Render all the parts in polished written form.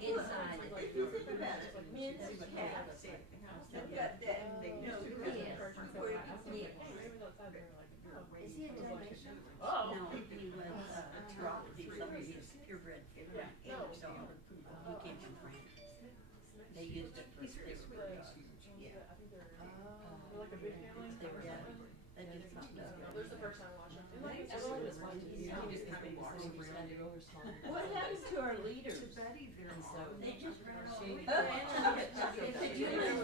inside. Is he a Dalmatian? No, he was he's purebred. So he came from France. They used it for they were like a big family. they were they just There's the first time I watched them. Everyone was watching. He just kind of overstanding. What happened to our leaders? And so They just ran she away. Did you know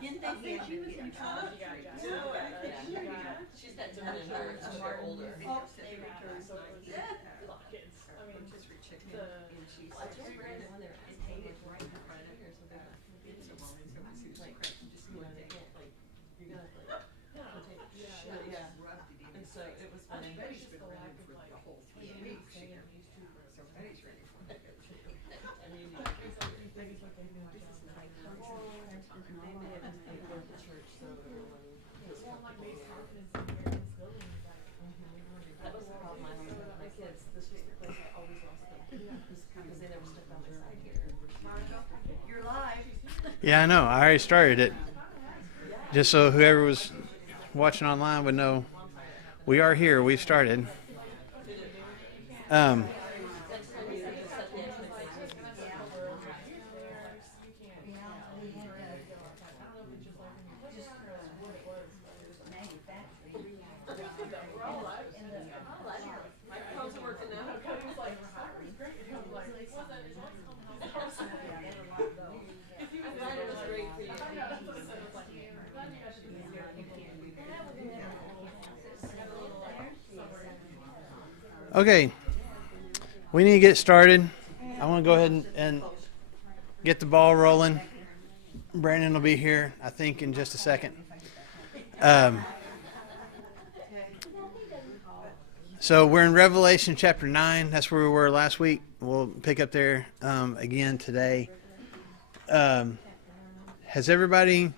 didn't they say she was in charge? she's got two in her, so they're older. Oh, they returned. So it was kids. I mean, Just for chicken, the and she said she ran it when they're hated right in front of her, so they're it's a moment. So as soon as she cracked, just one day, like you're gonna rubbed it in. And so it was funny. Betty's been running for the whole 3 weeks. So Betty's ready for it. I mean, this is night. They may have to go to church, so everyone. That was the problem I had with my kids. This was the place I always lost them. Because they never stepped on my side here. You're live. Yeah, I know. I already started it. Just so whoever was watching online would know we are here. We've started. Okay, we need to get started. I want to go ahead and get the ball rolling. Brandon will be here, I think, in just a second. So we're in Revelation chapter 9. That's where we were last week. We'll pick up there again today. Has everybody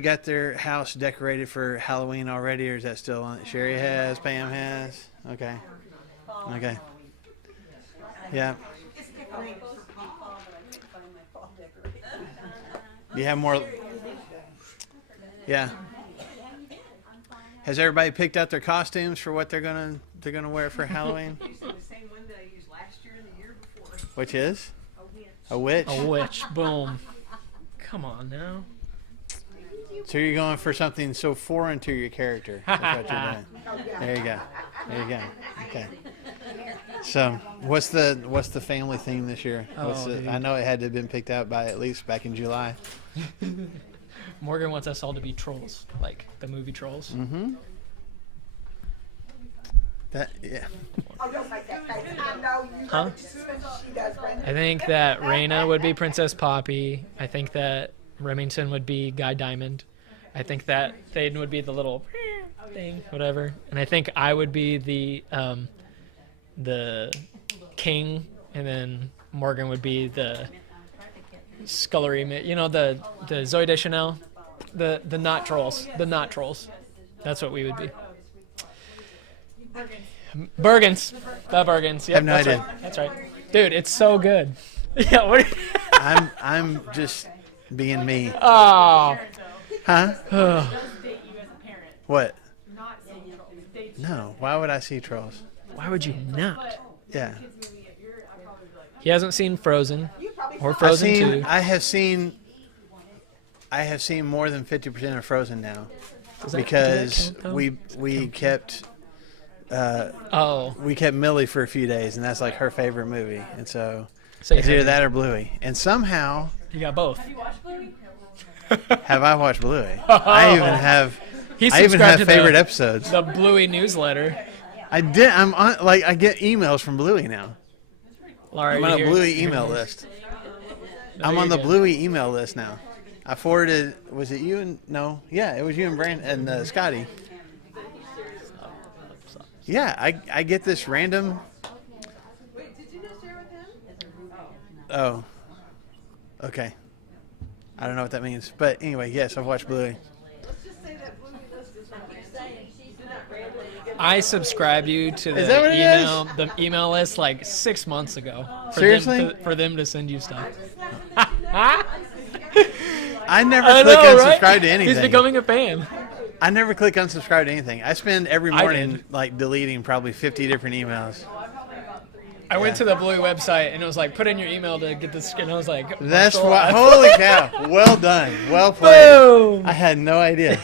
got their house decorated for Halloween already, or is that still on? Sherry has, Pam has. Okay. Yeah. You have more. Yeah. Has everybody picked out their costumes for what they're gonna wear for Halloween? You said the same one that I used last year and the year before. Which is? A witch. A witch. Boom. Come on now. So you're going for something so foreign to your character. That's what you're doing. There you go. Okay. So what's the family theme this year? I know it had to have been picked out by at least back in July. Morgan wants us all to be trolls, like the movie Trolls. Mm-hmm. Yeah. Huh? I think that Raina would be Princess Poppy. I think that Remington would be Guy Diamond. I think that Thaden would be the little thing, whatever. And I think I would be the king, and then Morgan would be the scullery, the Zoe Deschanel, the not trolls, That's what we would be. Bergens, the Bergens. Yep, I have no idea. Right. That's right, dude. It's so good. Yeah. What? I'm just being me. Oh. Huh? Oh. What? No. Why would I see trolls? Why would you not? Yeah. He hasn't seen Frozen or Frozen 2. I have seen more than 50% of Frozen now because we kept we kept Millie for a few days, and that's like her favorite movie, and so it's either that or Bluey. And somehow you got both. Have you watched Bluey? have I watched Bluey? I even have to favorite episodes. The Bluey newsletter. I did. I'm on. Like I get emails from Bluey now. Laura, I'm on a Bluey email list. I'm on the Bluey email list now. I forwarded. Was it you and no? Yeah, it was you and Brandon and Scotty. Yeah, I get this random. Wait, did you not share with him? Oh. Okay. I don't know what that means, but anyway, yes, I've watched Bluey. Let's just say that Bluey list is not saying she's not randomly get I subscribed you to Is that what it the email list like 6 months ago. Seriously? For them to send you stuff. I never I click know, unsubscribe right? to anything. He's becoming a fan. I never click unsubscribe to anything. I spend every I morning did. like deleting probably 50 different emails. I went to the Blue website and it was like, put in your email to get this. And I was like, That's Marshall, why. Holy cow! Well done. Well played. Boom! I had no idea.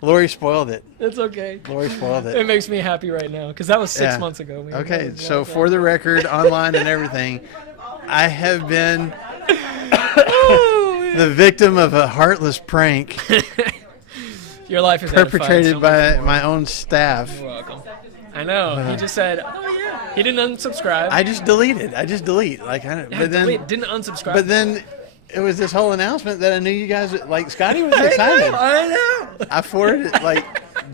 Lori spoiled it. It's okay. Lori spoiled It it. makes me happy right now because that was 6 Yeah. months ago. We Okay, were- so for the record, online and everything, I have been the victim of a heartless prank Your life is perpetrated edified so by much more. my own staff. You're welcome. I know. He just said, "Oh yeah." He didn't unsubscribe. I just deleted. I just delete. Like, but then, didn't unsubscribe. but then, it was this whole announcement that I knew you guys like. Scotty was excited. I know. I forwarded it, like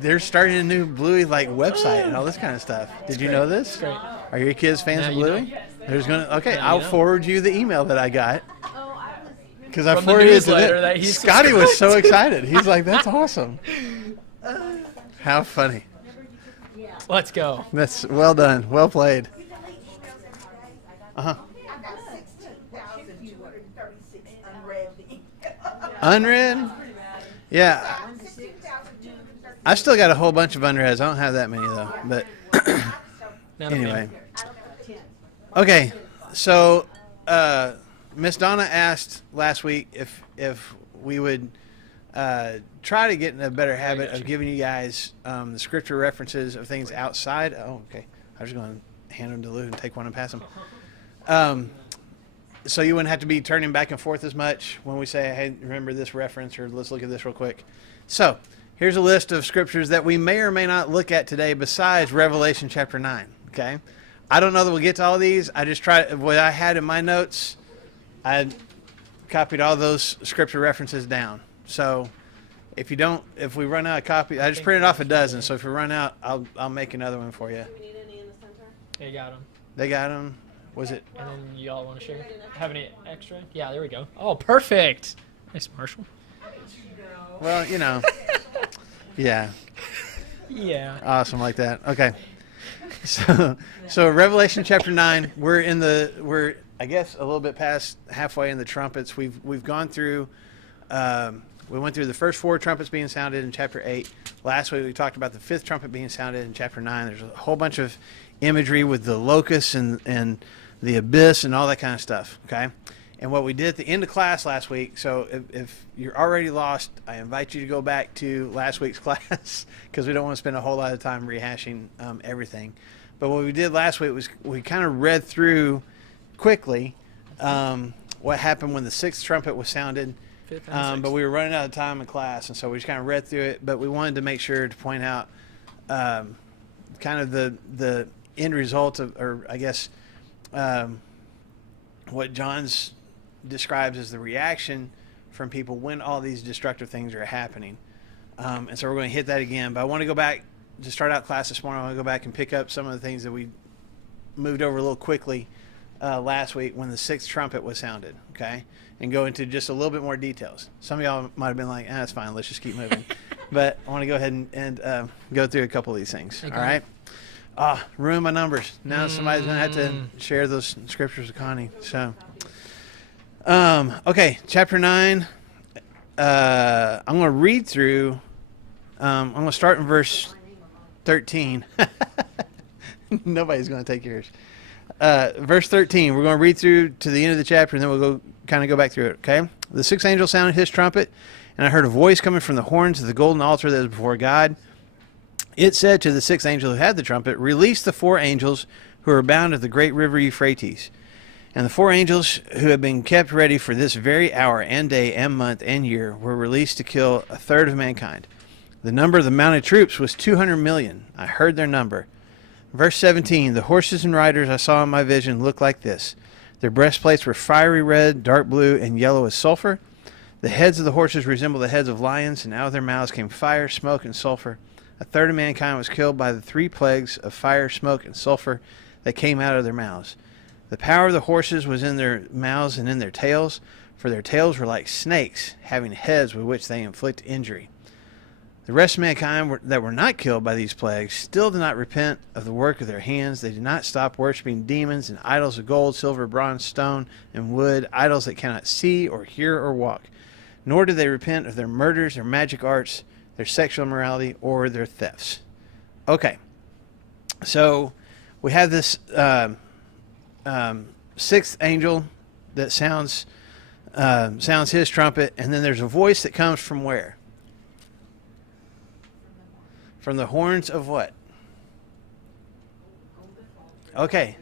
they're starting a new Bluey like website and all this kind of stuff. Did you know this? Great. Are your kids fans Now of you Bluey? know. There's gonna okay. Now you I'll know. forward you the email that I got because I From the forwarded it to newsletter that them. he Scotty was so subscribed to. excited. He's like, "That's awesome." How funny. Let's go. That's well done. Well played. Uh-huh. I've got 16,236 unread emails. Unread? Yeah. 16,236. I've still got a whole bunch of unreads. I don't have that many though. But Not a anyway. fan. Okay. So Miss Donna asked last week if we would try to get in a better habit of giving you guys the scripture references of things outside. Oh, okay. I was going to hand them to Lou and take one and pass them. So you wouldn't have to be turning back and forth as much when we say, hey, remember this reference, or let's look at this real quick. So here's a list of scriptures that we may or may not look at today besides Revelation chapter 9. Okay. I don't know that we'll get to all these. I just tried what I had in my notes. I copied all those scripture references down. So if we run out of copy, I just printed off a dozen. So if we run out, I'll make another one for you. Do we need any in the center? They got him. They got them. Was it? And then y'all want to share? Have any extra? Yeah, there we go. Oh, perfect. Nice, Marshall. Well, yeah, Yeah. awesome like that. Okay. So Revelation chapter 9, we're I guess a little bit past halfway in the trumpets. We've gone through. We went through the first 4 trumpets being sounded in chapter 8. Last week we talked about the 5th trumpet being sounded in chapter 9. There's a whole bunch of imagery with the locusts and the abyss and all that kind of stuff. Okay. And what we did at the end of class last week, so if you're already lost, I invite you to go back to last week's class because we don't want to spend a whole lot of time rehashing everything. But what we did last week was we kind of read through quickly what happened when the 6th trumpet was sounded. But we were running out of time in class, and so we just kind of read through it. But we wanted to make sure to point out kind of the end result of, or I guess what John's describes as the reaction from people when all these destructive things are happening. And so we're going to hit that again. But I want to go back to start out class this morning. I want to go back and pick up some of the things that we moved over a little quickly last week when the 6th trumpet was sounded, okay? And go into just a little bit more details. Some of y'all might have been like, that's fine, let's just keep moving. But I want to go ahead and go through a couple of these things, Okay. all right? Ruin my numbers. Now somebody's going to have to share those scriptures with Connie. So, okay, chapter 9. I'm going to read through. I'm going to start in verse 13. Nobody's going to take yours. Verse 13. We're going to read through to the end of the chapter, and then we'll go back through it. Okay. The 6th angel sounded his trumpet, and I heard a voice coming from the horns of the golden altar that was before God. It said to the 6th angel who had the trumpet, "Release the 4 angels who are bound at the great river Euphrates." And the 4 angels who had been kept ready for this very hour and day and month and year were released to kill 1/3 of mankind. The number of the mounted troops was 200 million. I heard their number. Verse 17, the horses and riders I saw in my vision looked like this. Their breastplates were fiery red, dark blue, and yellow as sulfur. The heads of the horses resembled the heads of lions, and out of their mouths came fire, smoke, and sulfur. 1/3 of mankind was killed by the 3 plagues of fire, smoke, and sulfur that came out of their mouths. The power of the horses was in their mouths and in their tails, for their tails were like snakes, having heads with which they inflict injury. The rest of mankind that were not killed by these plagues still did not repent of the work of their hands. They did not stop worshiping demons and idols of gold, silver, bronze, stone, and wood, idols that cannot see or hear or walk. Nor did they repent of their murders, their magic arts, their sexual immorality, or their thefts. Okay, so we have this sixth angel that sounds his trumpet, and then there's a voice that comes from where? From the horns of what? Okay.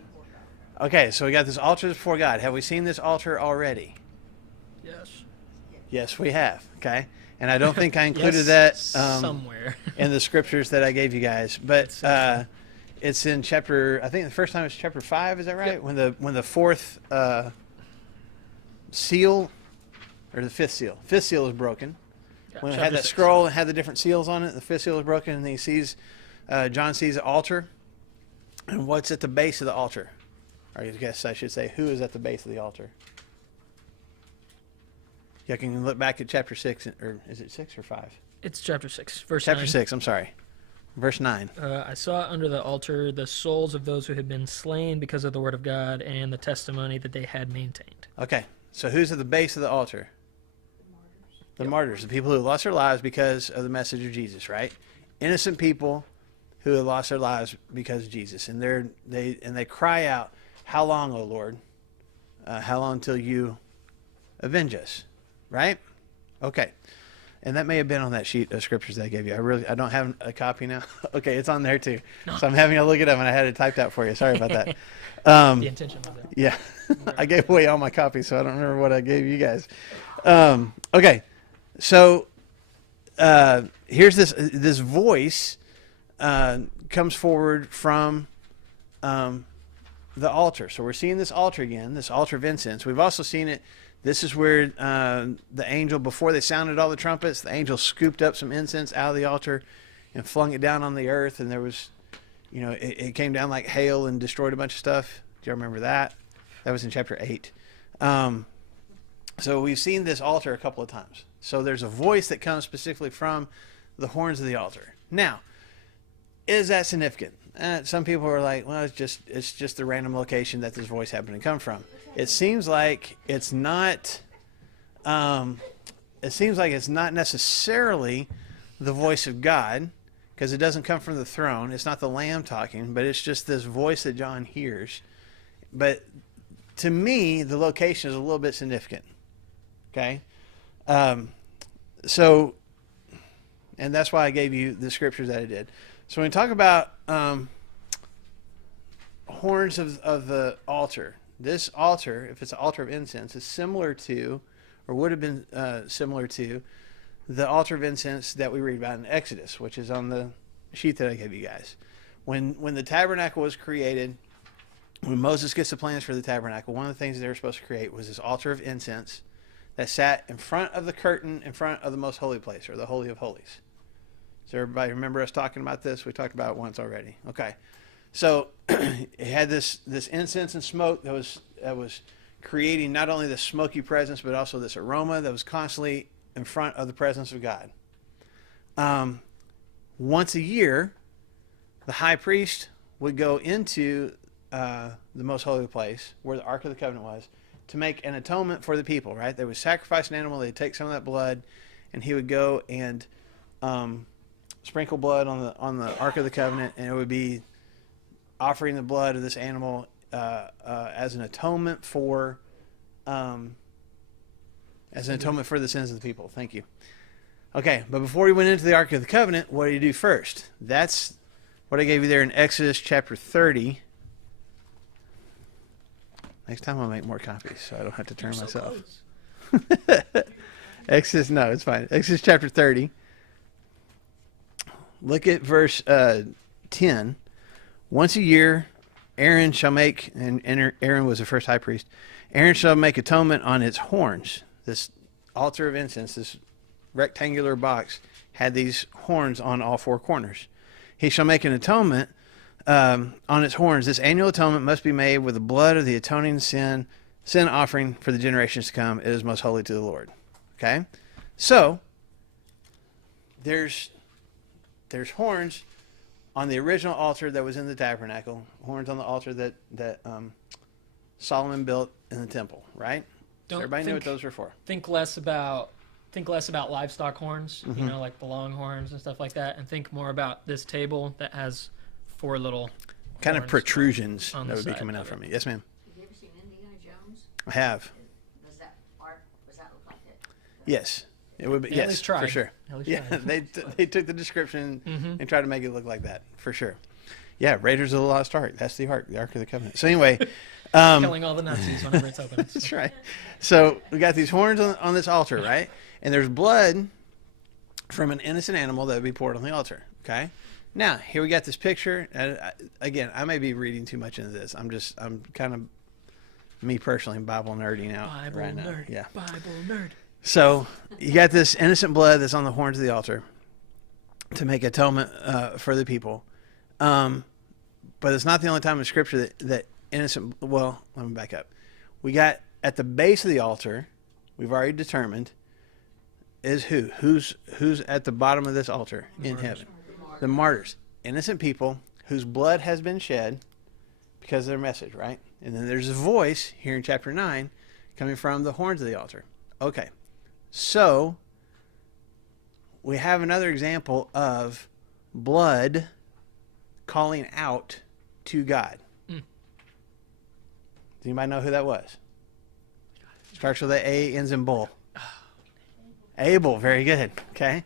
Okay, so we got this altar before God. Have we seen this altar already? Yes. Yes, we have. Okay. And I don't think I included Yes, that somewhere in the scriptures that I gave you guys. But it's in chapter, I think the first time it's chapter 5, is that right? Yep. When the fourth seal, or the fifth seal is broken. When it had that scroll and had the different seals on it, the fifth seal is broken, and he sees, John sees the altar. And what's at the base of the altar? Or I guess I should say, who is at the base of the altar? You can look back at chapter 6, or is it 6 or 5? It's chapter 6, verse 9. Chapter 6, I'm sorry. Verse 9. I saw under the altar the souls of those who had been slain because of the word of God and the testimony that they had maintained. Okay, so who's at the base of the altar? The martyrs, the people who lost their lives because of the message of Jesus, right? Innocent people who have lost their lives because of Jesus. And they cry out, "How long, O Lord? How long till you avenge us?" Right? Okay. And that may have been on that sheet of scriptures that I gave you. I don't have a copy now. Okay, it's on there too. No. So I'm having to look it up, and I had it typed out for you. Sorry about that. The intention was it. Yeah. I gave away all my copies, so I don't remember what I gave you guys. Okay. So here's this voice comes forward from the altar. So we're seeing this altar again, this altar of incense. We've also seen it. This is where the angel, before they sounded all the trumpets, the angel scooped up some incense out of the altar and flung it down on the earth. And there was, it came down like hail and destroyed a bunch of stuff. Do you remember that? That was in chapter 8. So we've seen this altar a couple of times. So there's a voice that comes specifically from the horns of the altar. Now, is that significant? Some people are like, well, it's just the random location that this voice happened to come from. It seems like it's not. It seems like it's not necessarily the voice of God, because it doesn't come from the throne. It's not the Lamb talking, but it's just this voice that John hears. But to me, the location is a little bit significant. Okay, so, and that's why I gave you the scriptures that I did. So when we talk about horns of the altar, this altar, if it's an altar of incense, is similar to, or would have been similar to, the altar of incense that we read about in Exodus, which is on the sheet that I gave you guys. When the tabernacle was created, when Moses gets the plans for the tabernacle, one of the things they were supposed to create was this altar of incense that sat in front of the curtain in front of the most holy place, or the Holy of Holies. Does everybody remember us talking about this? We talked about it once already. Okay. So it had this incense and smoke that was creating not only this smoky presence, but also this aroma that was constantly in front of the presence of God. Once a year, the high priest would go into the most holy place, where the Ark of the Covenant was, to make an atonement for the people, right? They would sacrifice an animal, they'd take some of that blood, and he would go and sprinkle blood on the Ark of the Covenant, and it would be offering the blood of this animal as an atonement for the sins of the people. Thank you. Okay, but before he went into the Ark of the Covenant, what did he do first? That's what I gave you there in Exodus chapter 30. Next time I'll make more copies, so I don't have to turn myself. Exodus, no, it's fine. Exodus chapter 30. Look at verse 10. Once a year, Aaron shall make, and Aaron was the first high priest, Aaron shall make atonement on its horns. This altar of incense, this rectangular box, had these horns on all four corners. He shall make an atonement on its horns. This annual atonement must be made with the blood of the atoning sin offering for the generations to come. It is most holy to the Lord. Okay? So, there's there's horns on the original altar that was in the tabernacle, horns on the altar that Solomon built in the temple, right? So everybody knew what those were for. Think less about livestock horns, you know, like the long horns and stuff like that, and think more about this table that has 4 little kind of protrusions on that the would be side coming out of from it. Yes, ma'am. Have you ever seen Indiana Jones? I have. Was that look like it? Yes. It would be. They at Yes, least tried. for sure. At least Yeah, tried. they took the description and tried to make it look like that, for sure. Yeah, Raiders of the Lost Ark. That's the Ark of the Covenant. So anyway, Killing all the Nazis whenever it's open. that's right. So we got these horns on this altar, right? And there's blood from an innocent animal that would be poured on the altar. Okay. Now here we got this picture. And again, I may be reading too much into this. I'm kind of me personally Bible nerding out Bible right now. nerd. Yeah. Bible nerd. So you got this innocent blood that's on the horns of the altar to make atonement for the people. But it's not the only time in Scripture that innocent... Well, let me back up. We got at the base of the altar, we've already determined, is who? Who's at the bottom of this altar in heaven? The martyrs. Innocent people whose blood has been shed because of their message, right? And then there's a voice here in chapter 9 coming from the horns of the altar. Okay. So, we have another example of blood calling out to God. Does anybody know who that was? Starts with a A, ends in bull. Abel, very good. Okay.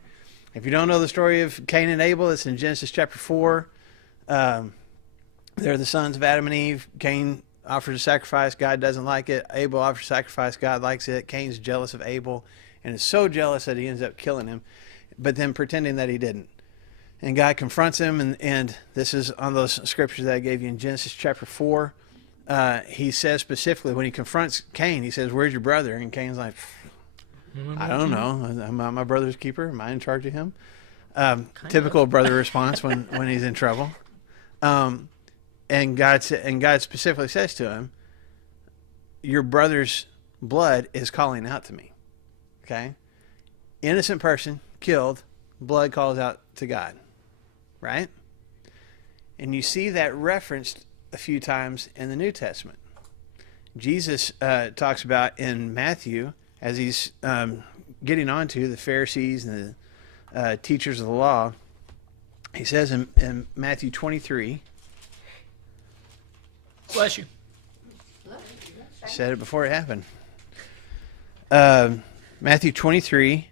If you don't know the story of Cain and Abel, it's in Genesis chapter 4. They're the sons of Adam and Eve. Cain offers a sacrifice. God doesn't like it. Abel offers a sacrifice. God likes it. Cain's jealous of Abel and is so jealous that he ends up killing him, but then pretending that he didn't. And God confronts him, and this is on those scriptures that I gave you in Genesis chapter 4. He says specifically, when he confronts Cain, he says, "Where's your brother?" And Cain's like, "I don't know. I'm my brother's keeper. Am I in charge of him?" Typical brother response when he's in trouble. And God specifically says to him, "Your brother's blood is calling out to me." Okay? Innocent person killed, blood calls out to God. Right? And you see that referenced a few times in the New Testament. Jesus talks about in Matthew, as he's getting on to the Pharisees and the teachers of the law, he says in Matthew 23, Bless you. said it before it happened. Matthew 23,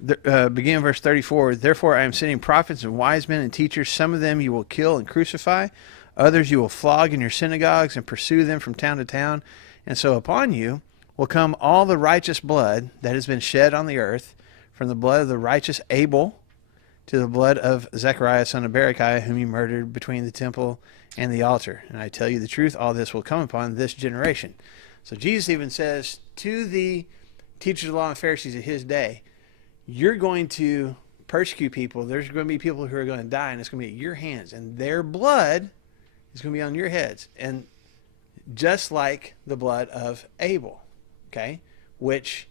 beginning verse 34, "Therefore I am sending prophets and wise men and teachers. Some of them you will kill and crucify. Others you will flog in your synagogues and pursue them from town to town. And so upon you will come all the righteous blood that has been shed on the earth, from the blood of the righteous Abel to the blood of Zechariah son of Berechiah, whom you murdered between the temple and the altar. And I tell you the truth, all this will come upon this generation." So Jesus even says to the teachers of the law and Pharisees of his day, you're going to persecute people. There's going to be people who are going to die, and it's going to be at your hands. And their blood is going to be on your heads. And just like the blood of Abel, okay, which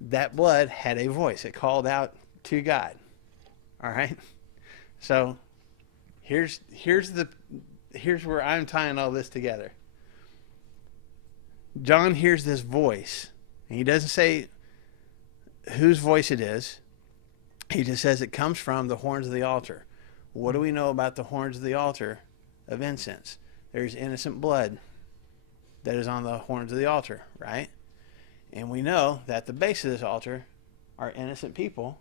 that blood had a voice. It called out to God. All right? So here's where I'm tying all this together. John hears this voice, and he doesn't say whose voice it is. He just says it comes from the horns of the altar. What do we know about the horns of the altar of incense? There's innocent blood that is on the horns of the altar, right? And we know that the base of this altar are innocent people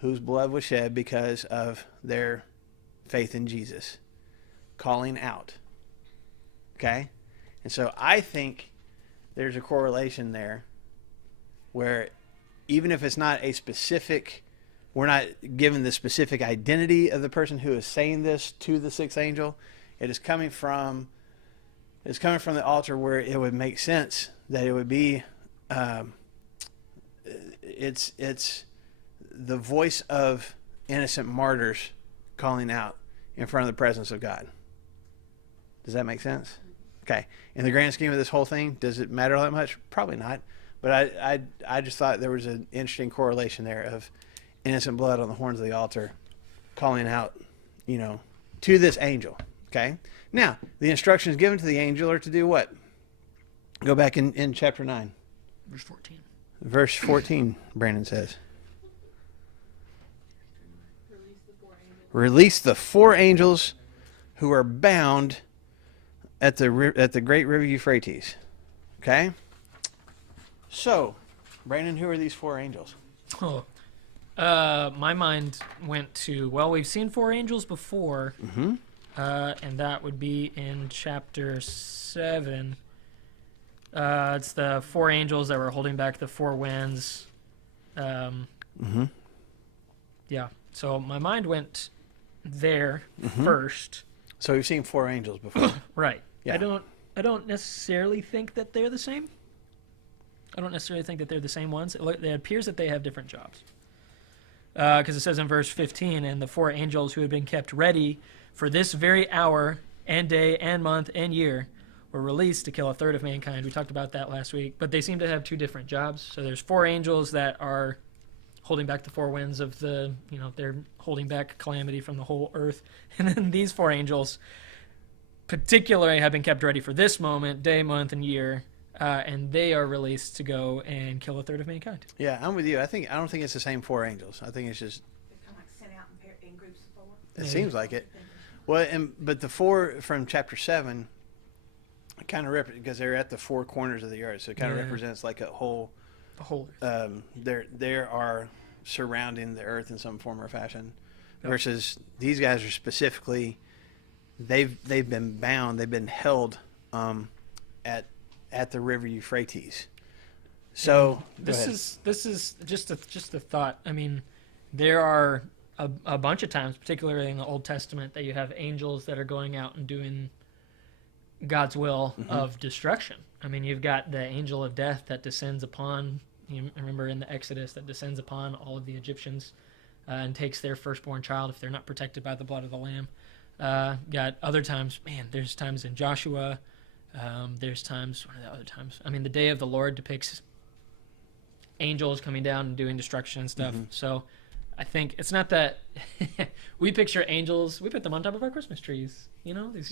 whose blood was shed because of their faith in Jesus, calling out. Okay? And so I think there's a correlation there where even if it's not a specific, we're not given the specific identity of the person who is saying this to the sixth angel, it is coming from the altar, where it would make sense that it would be it's the voice of innocent martyrs calling out in front of the presence of God. Does that make sense? Okay. In the grand scheme of this whole thing, does it matter all that much? Probably not. But I just thought there was an interesting correlation there of innocent blood on the horns of the altar, calling out, to this angel. Okay? Now, the instructions given to the angel are to do what? Go back in chapter 9. Verse 14. Verse 14, Brandon says. Release the 4 angels who are bound at the great river Euphrates. Okay? So, Brandon, who are these 4 angels? Oh. My mind went to, we've seen 4 angels before. Mm-hmm. And that would be in chapter 7. It's the 4 angels that were holding back the 4 winds. Mm-hmm. Yeah. So my mind went there first. So we've seen 4 angels before. Right. Yeah. I don't necessarily think that they're the same. I don't necessarily think that they're the same ones. It appears that they have different jobs. Because it says in verse 15, and the 4 angels who had been kept ready for this very hour and day and month and year were released to kill a third of mankind. We talked about that last week. But they seem to have 2 different jobs. So there's 4 angels that are holding back the 4 winds of the, they're holding back calamity from the whole earth. And then these 4 angels particularly have been kept ready for this moment, day, month, and year. And they are released to go and kill a third of mankind. Yeah, I'm with you. I don't think it's the same 4 angels. I think it's just... They're kind of like sent out in groups of 4. It seems like it. Well, but the 4 from chapter 7 kind of because they're at the 4 corners of the earth, so it kind of represents like a whole. The whole. They are surrounding the earth in some form or fashion, versus these guys are specifically. They've been bound. They've been held at the river Euphrates. So this is just a thought. I mean, there are a bunch of times, particularly in the Old Testament, that you have angels that are going out and doing God's will of destruction. I mean, you've got the angel of death that descends upon, you remember in the Exodus, that descends upon all of the Egyptians and takes their firstborn child if they're not protected by the blood of the Lamb. Got other times, there's times in Joshua. There's times, what are the other times? I mean, the day of the Lord depicts angels coming down and doing destruction and stuff. So I think it's not that we picture angels, we put them on top of our Christmas trees, these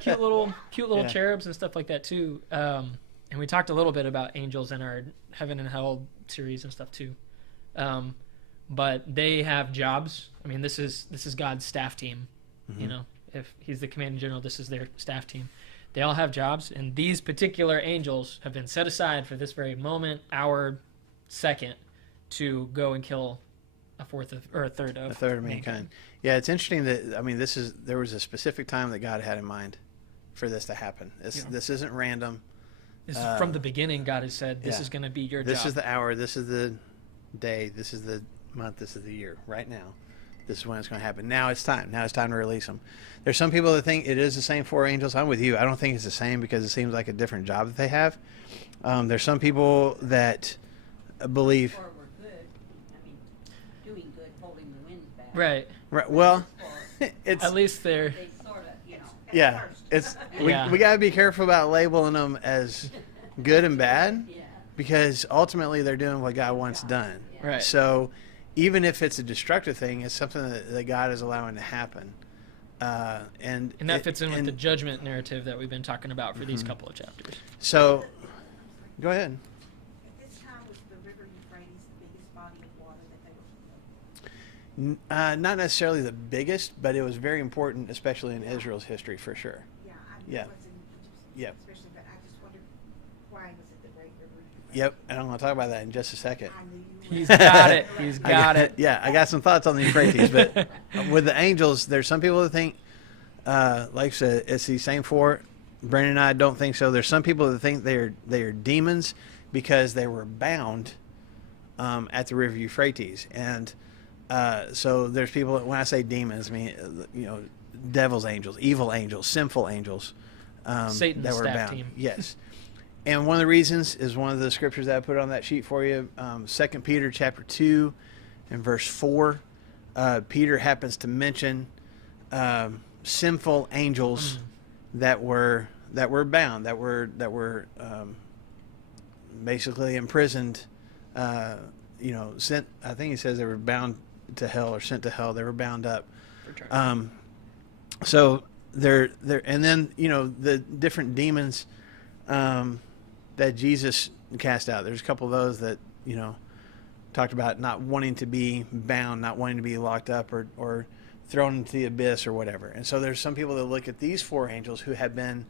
cute little cherubs and stuff like that too. And we talked a little bit about angels in our Heaven and Hell series and stuff too. But they have jobs. I mean, this is God's staff team. If he's the commanding general, this is their staff team. They all have jobs, and these particular angels have been set aside for this very moment, hour, second, to go and kill a third of mankind. Yeah, it's interesting that there was a specific time that God had in mind for this to happen. This isn't random. This is from the beginning. God has said this is going to be your job. This is the hour. This is the day. This is the month. This is the year. Right now, this is when it's going to happen. Now it's time. Now it's time to release them. There's some people that think it is the same 4 angels. I'm with you. I don't think it's the same because it seems like a different job that they have. There's some people that believe. 4 were good. I mean, doing good, holding the winds back. Right. Right. Well, it's at least they're. They sort of, Yeah, it's we got to be careful about labeling them as good and bad, because ultimately they're doing what God wants done. Right. So even if it's a destructive thing, it's something that God is allowing to happen. And that fits in with the judgment narrative that we've been talking about for these couple of chapters. So, go ahead. At this time, was the river Euphrates the biggest body of water that they were? Not necessarily the biggest, but it was very important, especially in Israel's history, for sure. Yeah, I know Yeah. it was in Egypt, Yep. especially, but I just wondered why was it the Great River Euphrates? Yep, and I'm going to talk about that in just a second. I knew you would. He's got it. He's got it. Yeah, I got some thoughts on the Euphrates, but with the angels, there's some people that think, like I said, it's the same 4. Brandon and I don't think so. There's some people that think they are demons because they were bound at the river Euphrates, and so there's people that, when I say demons, I mean devil's angels, evil angels, sinful angels Satan's that were staff bound. team. Yes. And one of the reasons is one of the scriptures that I put on that sheet for you, 2 Peter chapter 2 and verse 4. Peter happens to mention sinful angels that were bound, that were basically imprisoned, sent. I think he says they were bound to hell or sent to hell. They were bound up. So they're and then the different demons that Jesus cast out. There's a couple of those that talked about not wanting to be bound, not wanting to be locked up or thrown into the abyss or whatever. And so there's some people that look at these 4 angels who have been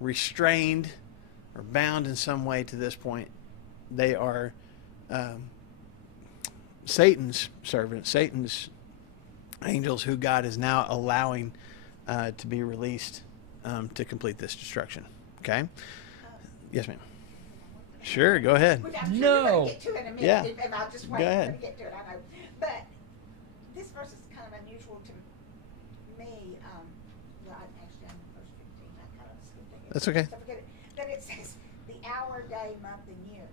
restrained or bound in some way to this point. They are Satan's servants, Satan's angels, who God is now allowing to be released to complete this destruction. Okay? Yes, ma'am. Sure, go ahead. Which I'm sure No. you're going to get to in a minute. Yeah. And I'll just wait Go ahead. to get to it, I know. But this verse is kind of unusual to me. Well, actually, I'm in verse 15. I kind of skipped ahead. That's okay. So forget it. But it says the hour, day, month, and year.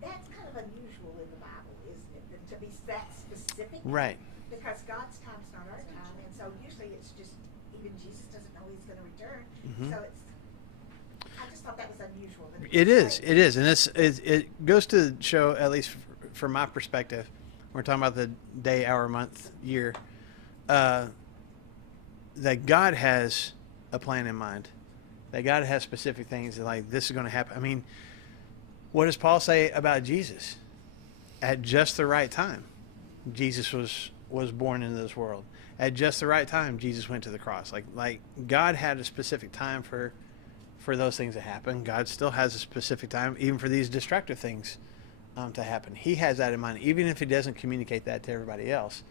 That's kind of unusual in the Bible, isn't it? To be that specific. Right. Because God's time's not our time. And so usually it's just, even Jesus doesn't know he's going to return. Mhm. So it's, I just thought that was unusual. That It is, and it goes to show, at least from my perspective, we're talking about the day, hour, month, year, that God has a plan in mind, that God has specific things that, like, this is going to happen. I mean, what does Paul say about Jesus? At just the right time, Jesus was born into this world. At just the right time, Jesus went to the cross. Like God had a specific time for those things to happen. God still has a specific time, even for these destructive things to happen. He has that in mind, even if he doesn't communicate that to everybody else.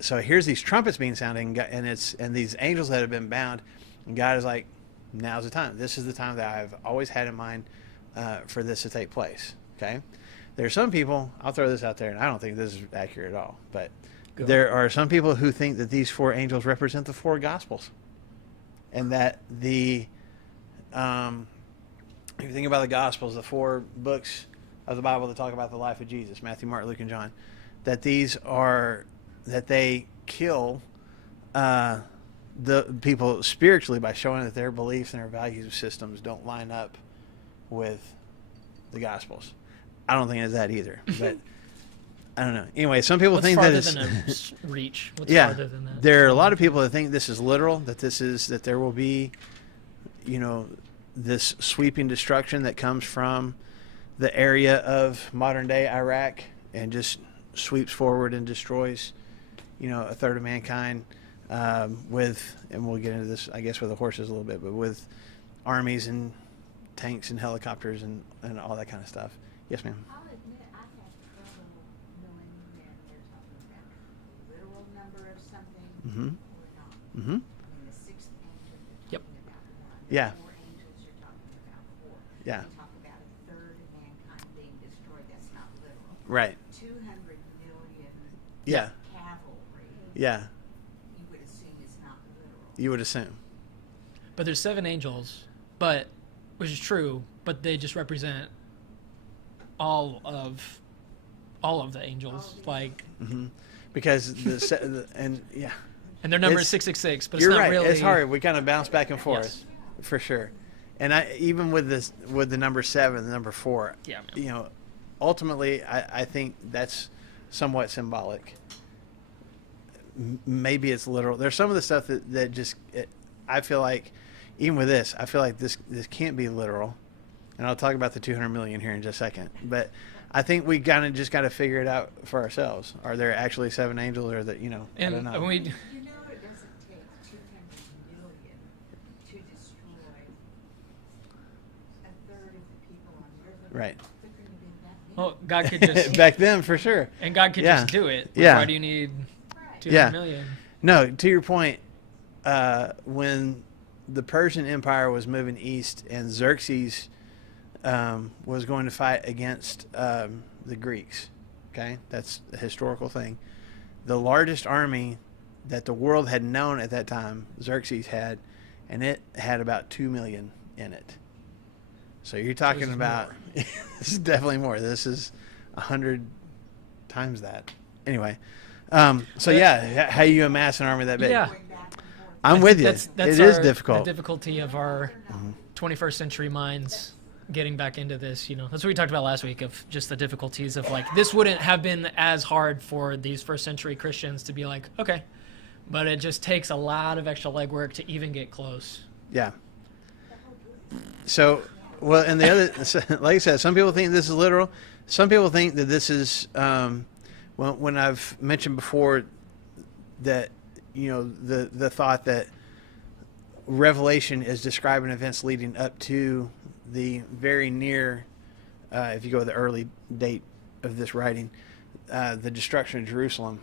So here's these trumpets being sounded, and these angels that have been bound, and God is like, now's the time. This is the time that I've always had in mind for this to take place. Okay? There are some people, I'll throw this out there, and I don't think this is accurate at all, but there are some people who think that these 4 angels represent the 4 Gospels, and that if you think about the Gospels, the 4 books of the Bible that talk about the life of Jesus, Matthew, Mark, Luke, and John, that they kill the people spiritually by showing that their beliefs and their value systems don't line up with the Gospels. I don't think it's that either, but I don't know. Anyway, some people think that it's farther than a reach. What's yeah. farther than that? There are a lot of people that think this is literal, that there will be, this sweeping destruction that comes from the area of modern day Iraq and just sweeps forward and destroys, a third of mankind and we'll get into this, I guess, with the horses a little bit, but with armies and tanks and helicopters and all that kind of stuff. Yes, ma'am. I'll admit I have trouble knowing when they're talking about a literal number of something Mm-hmm. or not. Mm-hmm. I mean, the 6th angel you're Yep. talking about one. Yeah. The 4 angels you're talking about 4. Yeah. You talk about a third of mankind being destroyed. That's not literal. Right. 200 million Yeah. cavalry. Yeah. You would assume is not literal. You would assume. But there's 7 angels, which is true, but they just represent all of the angels, like, Mm-hmm. Because and yeah. and their number is It's- 666, but it's You're not right. really. It's hard. We kind of bounce back and forth, Yes. for sure. And even with the number 7, the number 4, Yeah, man. ultimately, I think that's somewhat symbolic. Maybe it's literal. There's some of the stuff that just I feel like, even with this, I feel like this can't be literal. And I'll talk about the 200 million here in just a second. But I think we kind of just got to figure it out for ourselves. Are there actually 7 angels, or that I don't And know. You know, it doesn't take 200 million to destroy a third of the people on earth. Right. There couldn't have been that many. Well, God could just Back then, for sure. and God could Yeah. just do it. Yeah. Why do you need Right. 200 million? No, to your point, when the Persian Empire was moving east and Xerxes was going to fight against the Greeks, okay? That's a historical thing. The largest army that the world had known at that time, Xerxes had, and it had about 2 million in it. So you're talking this is about, this is definitely more. This is 100 times that. Anyway, so yeah, how you amass an army that big? Yeah. Going back and forth. I'm I with think you. That's It is our- difficult. The difficulty of our Mhm. 21st century minds. getting back into this, that's what we talked about last week, of just the difficulties of like, this wouldn't have been as hard for these first century Christians to be like, okay, but it just takes a lot of extra legwork to even get close. Yeah. So, well, and the other, like I said, some people think this is literal. Some people think that this is, when I've mentioned before that, the thought that Revelation is describing events leading up to the very near, if you go to the early date of this writing, the destruction of Jerusalem,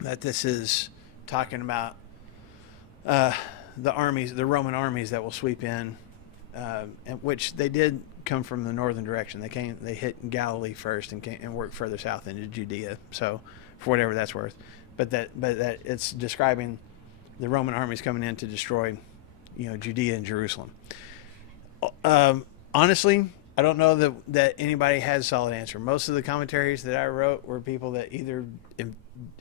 that this is talking about the armies, the Roman armies that will sweep in, which they did come from the northern direction. They hit Galilee first and worked further south into Judea. So, for whatever that's worth, but that it's describing the Roman armies coming in to destroy, Judea and Jerusalem. Honestly, I don't know that anybody has a solid answer. Most of the commentaries that I wrote were people that either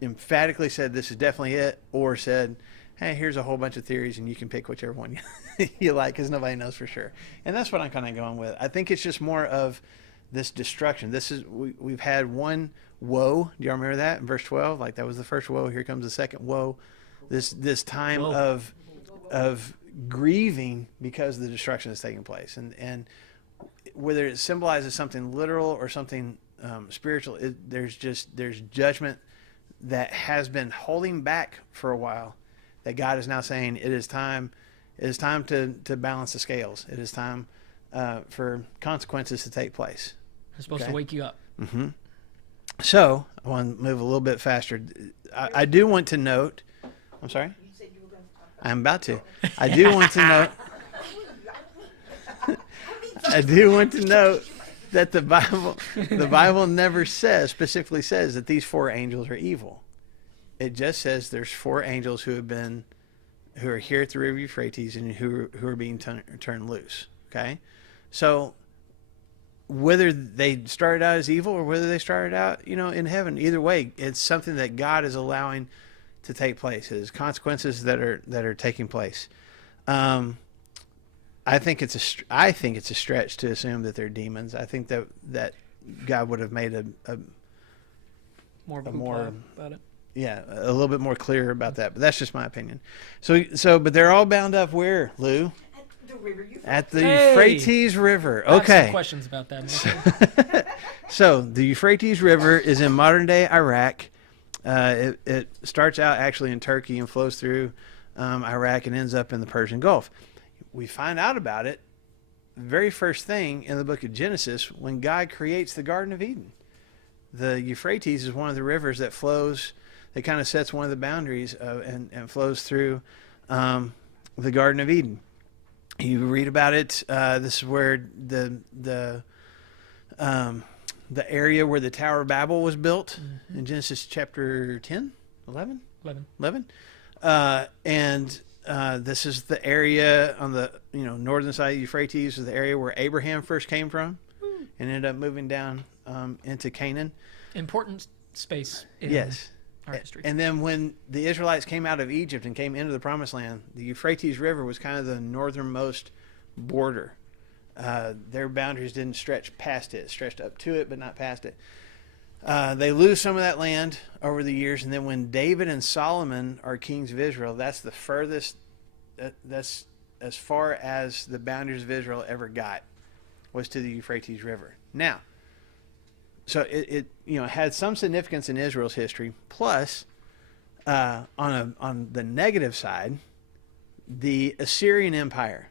emphatically said this is definitely it, or said, hey, here's a whole bunch of theories and you can pick whichever one you like, because nobody knows for sure. And that's what I'm kind of going with. I think it's just more of this destruction. We've had one woe. Do y'all remember that in verse 12? Like, that was the first woe. Here comes the second woe. This time of grieving because the destruction is taking place, and whether it symbolizes something literal or something spiritual, there's judgment that has been holding back for a while, that God is now saying it is time to balance the scales. It is time for consequences to take place. It's supposed to wake you up. Mm-hmm. So I want to move a little bit faster. I do want to note. I'm sorry. I'm about to. I do want to note. I do want to note that the Bible never specifically says that these 4 angels are evil. It just says there's 4 angels who are here at the river Euphrates and who are being turned loose. Okay, so whether they started out as evil or whether they started out, in heaven, either way, it's something that God is allowing to take place. It's consequences that are taking place. I think it's a stretch to assume that they're demons. I think that God would have made a more about it. Yeah, a little bit more clear about that. But that's just my opinion. But they're all bound up where, Lou? The river Euphrates. At the Euphrates River. I have Okay. some questions about that. So the Euphrates River is in modern day Iraq. It starts out actually in Turkey and flows through Iraq and ends up in the Persian Gulf. We find out about it the very first thing in the book of Genesis when God creates the Garden of Eden. The Euphrates is one of the rivers that flows, that kind of sets one of the boundaries and flows through the Garden of Eden. You read about it. This is where the area where the Tower of Babel was built in Genesis chapter 10, 11? 11. And this is the area on the northern side of Euphrates, is the area where Abraham first came from and ended up moving down into Canaan. Important space in our history. And then when the Israelites came out of Egypt and came into the Promised Land, the Euphrates River was kind of the northernmost border. Their boundaries didn't stretch past it. It stretched up to it, but not past it. They lose some of that land over the years, and then when David and Solomon are kings of Israel, that's the furthest, that's as far as the boundaries of Israel ever got, was to the Euphrates River. Now, so it had some significance in Israel's history. Plus, on the negative side, the Assyrian Empire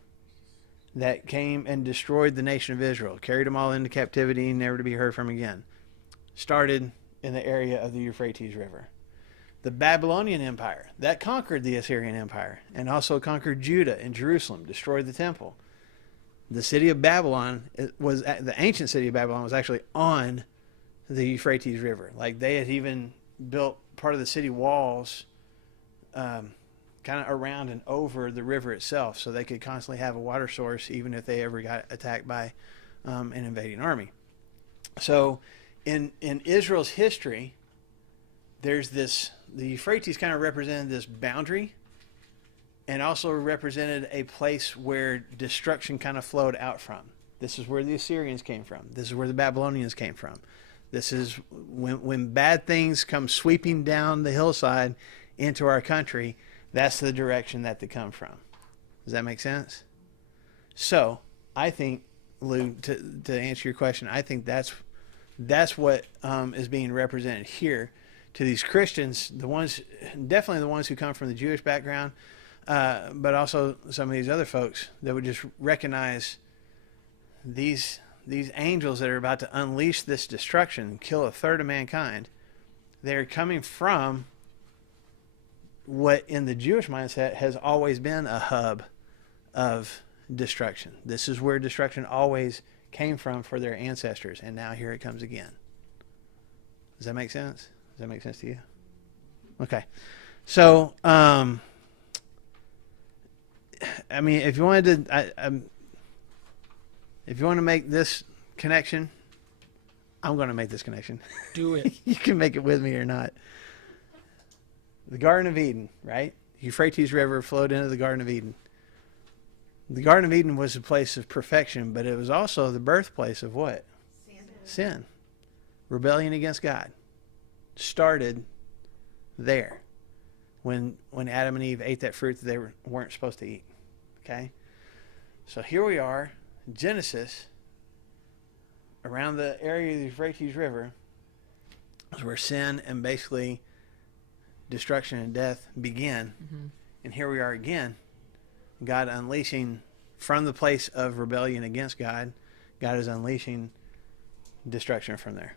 that came and destroyed the nation of Israel, carried them all into captivity, never to be heard from again, started in the area of the Euphrates River. The Babylonian Empire, that conquered the Assyrian Empire and also conquered Judah and Jerusalem, destroyed the temple. The city of Babylon, the ancient city of Babylon, was actually on the Euphrates River. Like, they had even built part of the city walls kind of around and over the river itself, so they could constantly have a water source even if they ever got attacked by an invading army. So in Israel's history, there's this, the Euphrates kind of represented this boundary and also represented a place where destruction kind of flowed out from. This is where the Assyrians came from. This is where the Babylonians came from. This is when bad things come sweeping down the hillside into our country, that's the direction that they come from. Does that make sense? So I think, Lou, to answer your question, I think that's what is being represented here to these Christians, definitely the ones who come from the Jewish background, but also some of these other folks that would just recognize these angels that are about to unleash this destruction and kill a third of mankind. They're coming from what in the Jewish mindset has always been a hub of destruction. This is where destruction always came from for their ancestors, and now here it comes again. Does that make sense? Does that make sense to you? Okay. So, I mean, if you wanted to, if you want to make this connection, I'm going to make this connection. Do it. You can make it with me or not. The Garden of Eden, right? Euphrates River flowed into the Garden of Eden. The Garden of Eden was a place of perfection, but it was also the birthplace of what? Sin. Rebellion against God. Started there when Adam and Eve ate that fruit that they weren't supposed to eat. Okay? So here we are, Genesis, around the area of the Euphrates River, is where sin and basically destruction and death begin. Mm-hmm. And here we are again, God unleashing from the place of rebellion against God, God is unleashing destruction from there.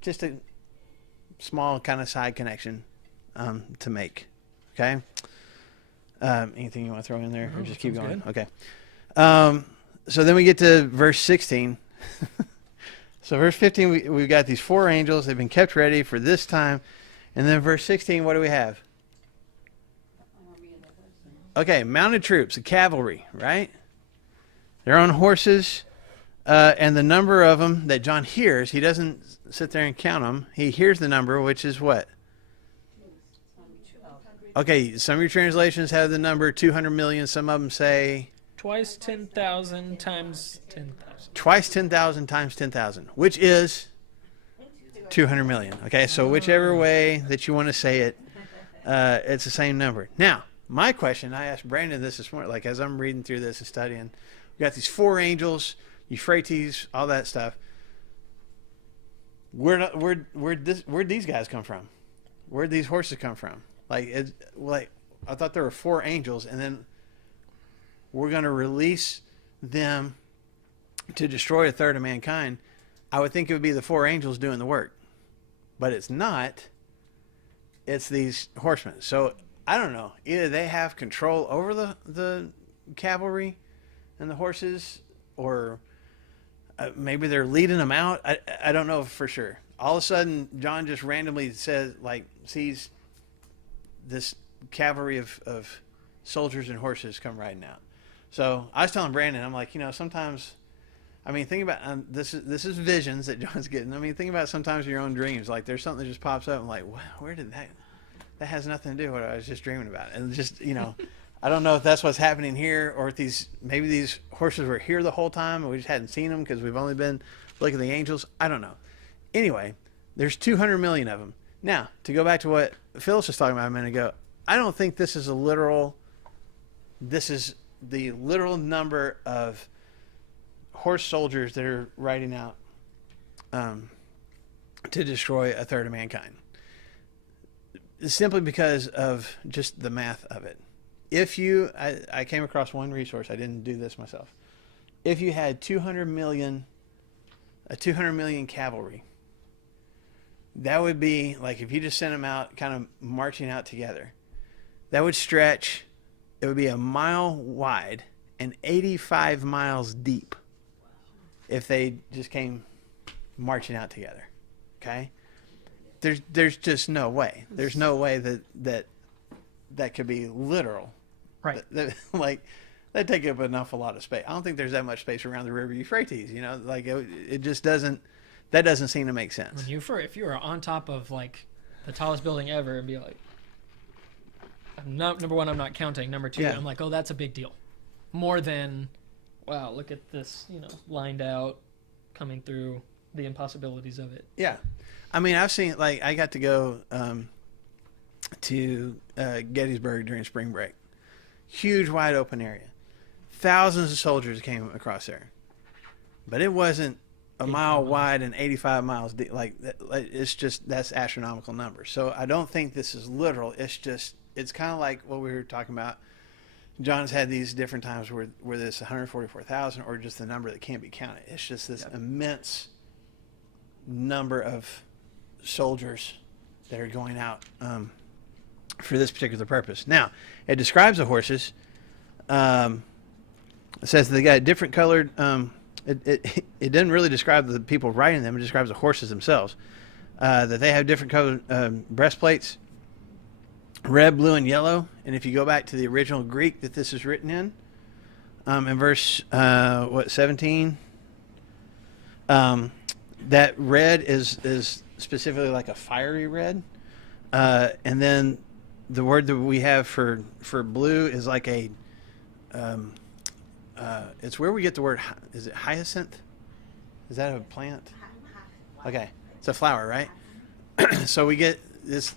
Just a small kind of side connection to make. Okay? Anything you want to throw in there? Or just keep going? Good. Okay. So then we get to verse 16. So verse 15, we've got these 4 angels. They've been kept ready for this time. And then verse 16, what do we have? Okay, mounted troops, the cavalry, right? They're on horses. And the number of them that John hears, he doesn't sit there and count them. He hears the number, which is what? Okay, some of your translations have the number 200 million. Some of them say... Twice 10,000 times 10,000. Twice 10,000 times 10,000, which is 200 million. Okay, so whichever way that you want to say it, it's the same number. Now, my question, I asked Brandon this morning, like as I'm reading through this and studying, we got these 4 angels, Euphrates, all that stuff. Where'd these guys come from? Where'd these horses come from? Like I thought there were 4 angels, and then we're going to release them to destroy a third of mankind. I would think it would be the 4 angels doing the work, but it's not. It's these horsemen. So I don't know. Either they have control over the cavalry and the horses, or maybe they're leading them out. I don't know for sure. All of a sudden, John just randomly says, sees this cavalry of soldiers and horses come riding out. So I was telling Brandon, I'm like, sometimes, I mean, think about this is visions that John's getting. I mean, think about sometimes your own dreams. Like there's something that just pops up. I'm like, wow, where did that has nothing to do with what I was just dreaming about. And just, I don't know if that's what's happening here, or if maybe these horses were here the whole time and we just hadn't seen them because we've only been looking at the angels. I don't know. Anyway, there's 200 million of them. Now, to go back to what Phyllis was talking about a minute ago, I don't think this is the literal number of horse soldiers that are riding out to destroy a third of mankind. Simply because of just the math of it. I came across one resource, I didn't do this myself. If you had 200 million cavalry, that would be like if you just sent them out kind of marching out together, that would stretch, it would be 1 mile wide and 85 miles deep if they just came marching out together. Okay? There's just no way. There's no way that could be literal. Right. That'd take up a lot of space. I don't think there's that much space around the river Euphrates. It just doesn't. That doesn't seem to make sense. If you were on top of the tallest building ever, and be like, number one, I'm not counting. Number two, I'm like, oh, that's a big deal. More than wow, look at this, lined out, coming through the impossibilities of it. Yeah. I mean, I've seen, like, I got to go to Gettysburg during spring break. Huge, wide open area. Thousands of soldiers came across there. But it wasn't a mile wide and 85 miles deep. It's just, that's astronomical numbers. So I don't think this is literal. It's kind of like what we were talking about. John's had these different times where there's 144,000 or just the number that can't be counted. It's just this immense number of soldiers that are going out for this particular purpose. Now, it describes the horses. It says they got different colored. It doesn't really describe the people riding them. It describes the horses themselves. That they have different colored breastplates, red, blue, and yellow. And if you go back to the original Greek that this is written in verse 17, that red is specifically like a fiery red, and then the word that we have for blue is like a it's where we get the word, is it hyacinth? Is that a plant? Okay, it's a flower, right? So we get this.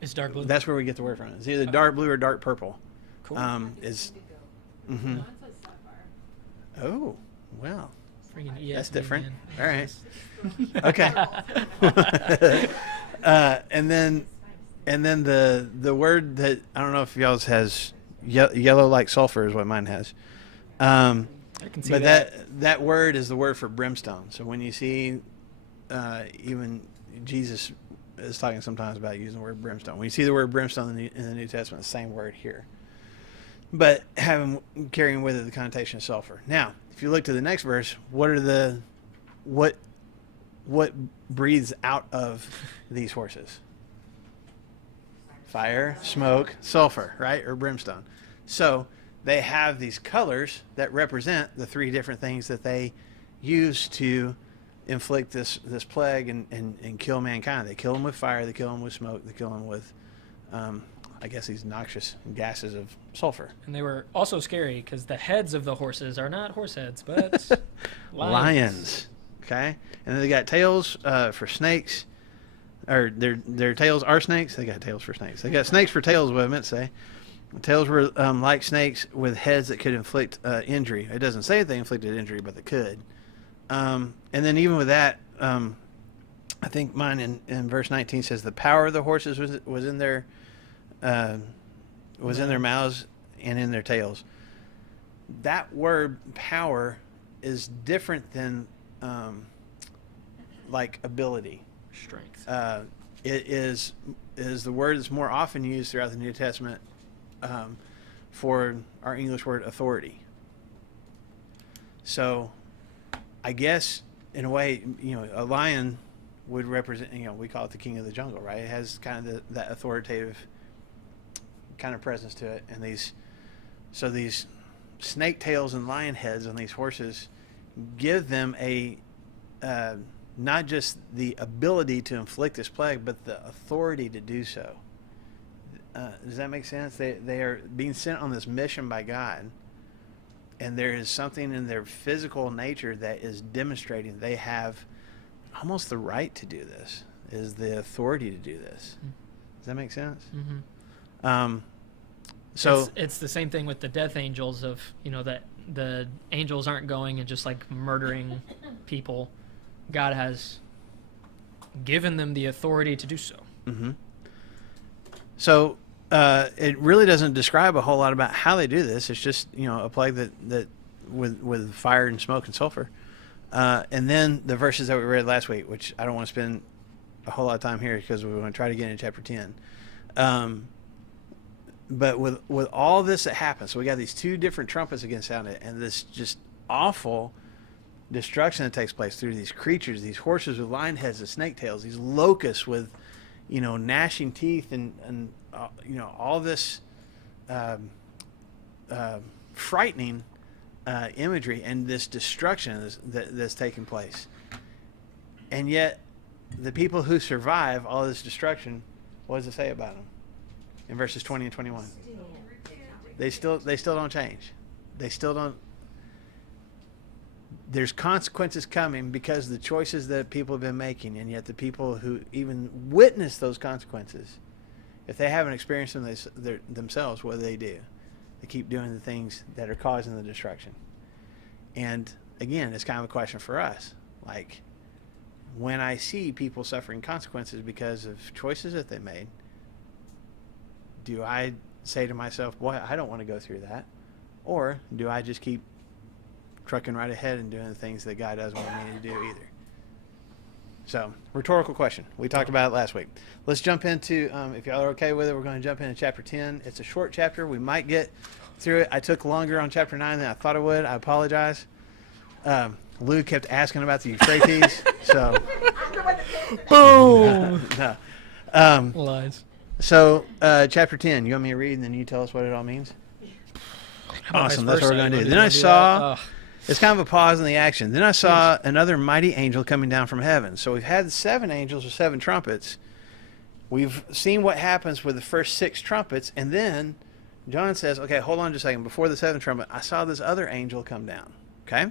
It's dark blue. That's where we get the word from. It's either dark blue or dark purple. Cool. Mm-hmm. Oh, well. Freaking ESV, That's different. Man. All right. Okay. And then the word that, I don't know if y'all's has yellow like sulfur is what mine has. I can see but that. that word is the word for brimstone. So when you see even Jesus is talking sometimes about using the word brimstone. When you see the word brimstone in the New Testament, the same word here. But carrying with it the connotation of sulfur. Now, if you look to the next verse, what breathes out of these horses? Fire, smoke, sulfur, right? Or brimstone. So they have these colors that represent the three different things that they use to inflict this plague and kill mankind. They kill them with fire, they kill them with smoke, they kill them with I guess these noxious gases of sulfur. And they were also scary because the heads of the horses are not horse heads, but lions. Okay, and then they got tails for snakes, or their tails are snakes. They got tails for snakes. They got snakes for tails. What I meant to say, the tails were like snakes with heads that could inflict injury. It doesn't say that they inflicted injury, but they could. And then even with that, I think mine in verse 19 says the power of the horses was in their in their mouths and in their tails. That word power is different than like ability. Strength. It is the word that's more often used throughout the New Testament for our English word authority. So I guess in a way, a lion would represent, we call it the king of the jungle, right? It has kind of that authoritative kind of presence to it. And these snake tails and lion heads on these horses give them not just the ability to inflict this plague, but the authority to do so. Does that make sense? They are being sent on this mission by God, and there is something in their physical nature that is demonstrating they have almost the right to do this, is the authority to do this. Does that make sense? Mm-hmm. So it's the same thing with the death angels of, that the angels aren't going and just like murdering people. God has given them the authority to do so. Mm-hmm. So it really doesn't describe a whole lot about how they do this. It's just, a plague that with fire and smoke and sulfur. And then the verses that we read last week, which I don't want to spend a whole lot of time here because we want to try to get into chapter 10. But with all this that happens, so we got these two different trumpets again sounded, and this just awful destruction that takes place through these creatures, these horses with lion heads and snake tails, these locusts with, gnashing teeth and all this frightening imagery and this destruction that's taking place. And yet, the people who survive all this destruction, what does it say about them? In verses 20 and 21. They still don't change. They still don't. there's consequences coming because of the choices that people have been making, and yet the people who even witness those consequences, if they haven't experienced them themselves, what do? They keep doing the things that are causing the destruction. And again, it's kind of a question for us. Like, when I see people suffering consequences because of choices that they made, do I say to myself, boy, I don't want to go through that? Or do I just keep trucking right ahead and doing the things that God doesn't want me to do either? So, rhetorical question. We talked about it last week. Let's jump into, if y'all are okay with it, we're going to jump into chapter 10. It's a short chapter. We might get through it. I took longer on chapter 9 than I thought I would. I apologize. Lou kept asking about the Euphrates, so... Boom! No. Lies. So, chapter 10, you want me to read and then you tell us what it all means? Awesome, that's what we're going to do. Then I saw... It's kind of a pause in the action. Then I saw another mighty angel coming down from heaven. So we've had the 7 angels with 7 trumpets. We've seen what happens with the first 6 trumpets. And then John says, okay, hold on just a second. Before the 7th trumpet, I saw this other angel come down. Okay?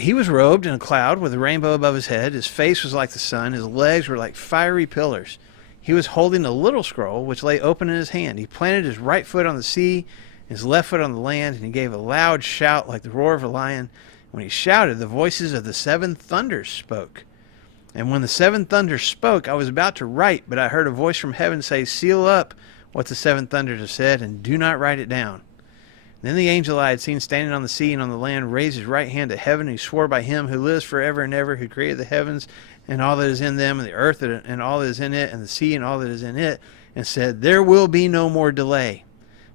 He was robed in a cloud with a rainbow above his head. His face was like the sun. His legs were like fiery pillars. He was holding a little scroll, which lay open in his hand. He planted his right foot on the sea, his left foot on the land, and he gave a loud shout like the roar of a lion. When he shouted, the voices of the 7 thunders spoke. And when the 7 thunders spoke, I was about to write, but I heard a voice from heaven say, seal up what the 7 thunders have said, and do not write it down. Then the angel I had seen standing on the sea and on the land raised his right hand to heaven, and he swore by him who lives forever and ever, who created the heavens and all that is in them, and the earth and all that is in it, and the sea and all that is in it, and said, there will be no more delay.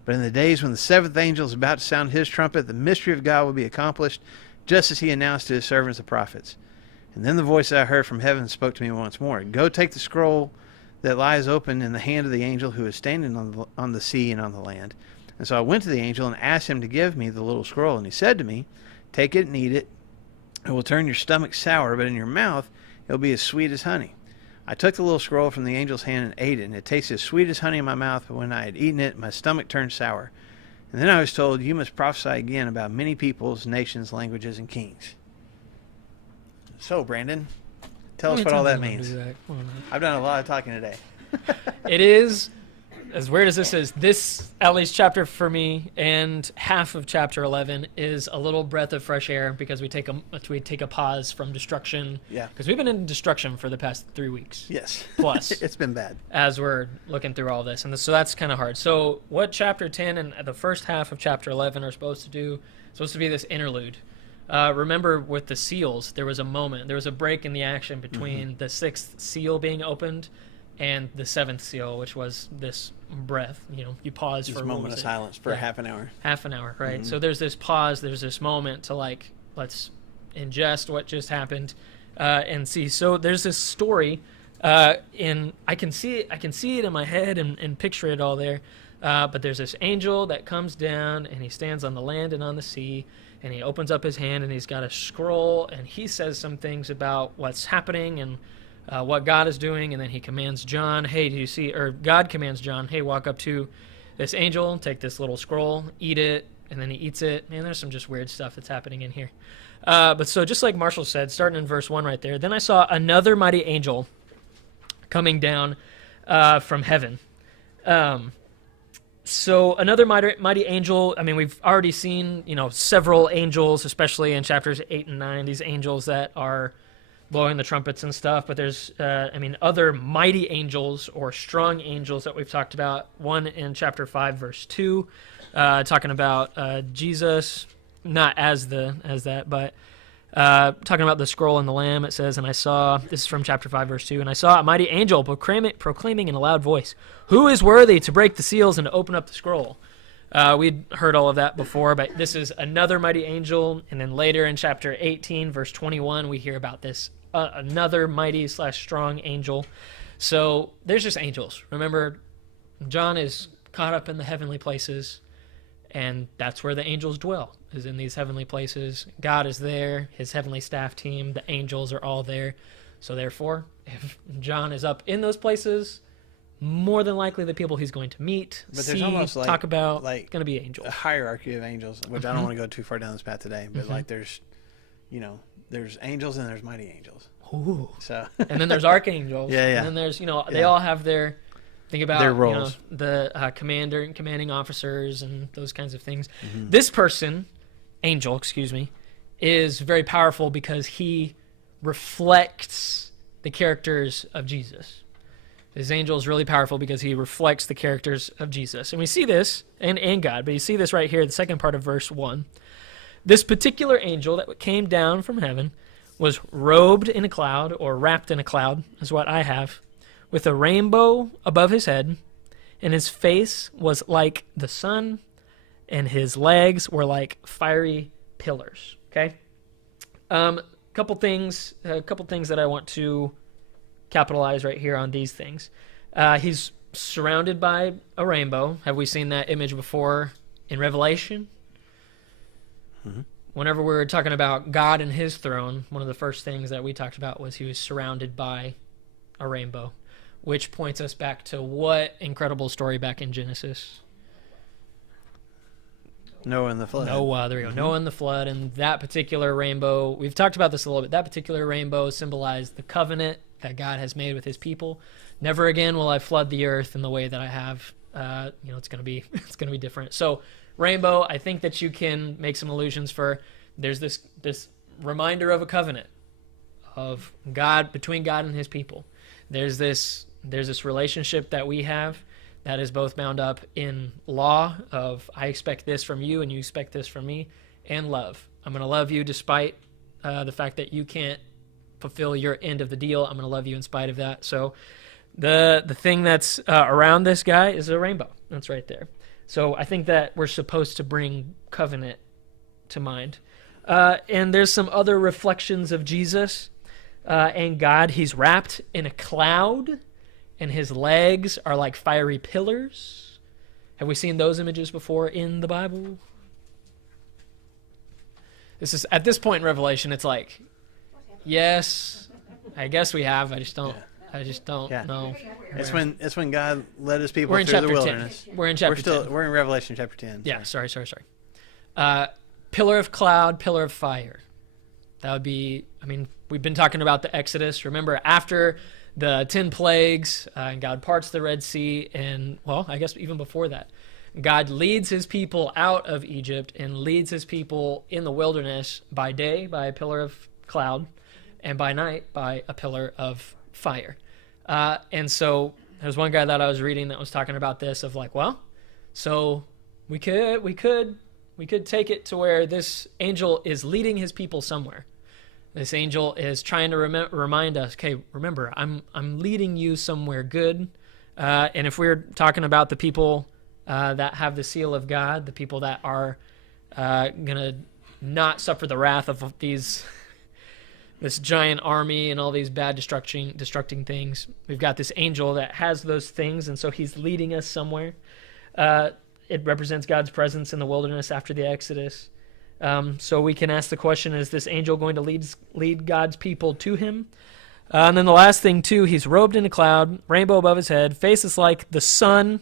But in the days when the 7th angel is about to sound his trumpet, the mystery of God will be accomplished, just as he announced to his servants the prophets. And then the voice that I heard from heaven spoke to me once more. Go take the scroll that lies open in the hand of the angel who is standing on the sea and on the land. And so I went to the angel and asked him to give me the little scroll. And he said to me, take it and eat it. It will turn your stomach sour, but in your mouth it will be as sweet as honey. I took the little scroll from the angel's hand and ate it, and it tasted as sweet as honey in my mouth, but when I had eaten it, my stomach turned sour. And then I was told, you must prophesy again about many peoples, nations, languages, and kings. So, Brandon, tell us what all that means. I've done a lot of talking today. It is, as weird as this is, this, at least chapter for me, and half of chapter 11 is a little breath of fresh air because we take a pause from destruction. Yeah. Because we've been in destruction for the past 3 weeks. Yes. Plus. It's been bad. As we're looking through all this. And so that's kind of hard. So what chapter 10 and the first half of chapter 11 are supposed to do, supposed to be this interlude. Remember with the seals, there was a break in the action between the 6th seal being opened and the 7th seal, which was this breath. You pause for a moment of silence for half an hour. Half an hour, right? So there's this pause, there's this moment to let's ingest what just happened and see. So there's this story, and I can see it in my head and picture it all there. But there's this angel that comes down, and he stands on the land and on the sea, and he opens up his hand, and he's got a scroll, and he says some things about what's happening and what God is doing, and then he commands John, hey, do you see, or God commands John, hey, walk up to this angel, take this little scroll, eat it, and then he eats it. Man, there's some just weird stuff that's happening in here. But so just like Marshall said, starting in verse 1 right there, then I saw another mighty angel coming down from heaven. So another mighty angel, I mean, we've already seen, several angels, especially in chapters 8 and 9, these angels that are blowing the trumpets and stuff, but there's, other mighty angels or strong angels that we've talked about. One in chapter 5, verse 2, talking about Jesus, not as that, but talking about the scroll and the lamb. It says, and I saw, this is from chapter 5, verse 2, and I saw a mighty angel proclaiming in a loud voice, who is worthy to break the seals and to open up the scroll? We'd heard all of that before, but this is another mighty angel. And then later in chapter 18, verse 21, we hear about this another mighty / strong angel. So there's just angels. Remember, John is caught up in the heavenly places, and that's where the angels dwell, is in these heavenly places. God is there, his heavenly staff team, the angels are all there. So therefore, if John is up in those places, more than likely the people he's going to meet, but there's almost talk about, going to be angels. A hierarchy of angels, which I don't want to go too far down this path today, but there's, there's angels and there's mighty angels. Ooh. So And then there's archangels. Yeah. And then there's, they all have their, think about their roles. The commander and commanding officers and those kinds of things. Mm-hmm. This angel, is very powerful because he reflects the characters of Jesus. This angel is really powerful because he reflects the characters of Jesus. And we see this, and God, but you see this right here, the second part of verse 1. This particular angel that came down from heaven was robed in a cloud, or wrapped in a cloud, is what I have, with a rainbow above his head, and his face was like the sun, and his legs were like fiery pillars. Okay? Couple things that I want to capitalize right here on these things. He's surrounded by a rainbow. Have we seen that image before in Revelation? Mm-hmm. Whenever we're talking about God and his throne, one of the first things that we talked about was he was surrounded by a rainbow, which points us back to what incredible story back in Genesis? Noah and the flood. Noah, there we go. Mm-hmm. Noah and the flood, and that particular rainbow, we've talked about this a little bit, that particular rainbow symbolized the covenant that God has made with his people. Never again will I flood the earth in the way that I have. It's going to be different. So rainbow, I think that you can make some allusions for, there's this reminder of a covenant of God, between God and his people. There's this relationship that we have that is both bound up in law of I expect this from you and you expect this from me, and love. I'm going to love you despite the fact that you can't fulfill your end of the deal. I'm going to love you in spite of that. So the thing that's around this guy is a rainbow. That's right there. So I think that we're supposed to bring covenant to mind. And there's some other reflections of Jesus and God. He's wrapped in a cloud, and his legs are like fiery pillars. Have we seen those images before in the Bible? This is at this point in Revelation, it's like, yes, I guess we have. I just don't know. It's when God led his people We're in through the chapter 10. wilderness. We're in chapter 10. We're in Revelation chapter 10. Yeah, sorry. Pillar of cloud, pillar of fire. That would be, we've been talking about the Exodus. Remember, after the 10 plagues, and God parts the Red Sea, and, well, I guess even before that, God leads his people out of Egypt and leads his people in the wilderness by day by a pillar of cloud, and by night by a pillar of fire. And so there's one guy that I was reading that was talking about this of like, well, so we could take it to where this angel is leading his people somewhere. This angel is trying to remind us, okay, remember, I'm leading you somewhere good. And if we're talking about the people that have the seal of God, the people that are going to not suffer the wrath of this giant army and all these bad destructing things, we've got this angel that has those things, and so he's leading us somewhere. It represents God's presence in the wilderness after the Exodus. So we can ask the question, is this angel going to lead God's people to him? And then the last thing, too, he's robed in a cloud, rainbow above his head, face is like the sun.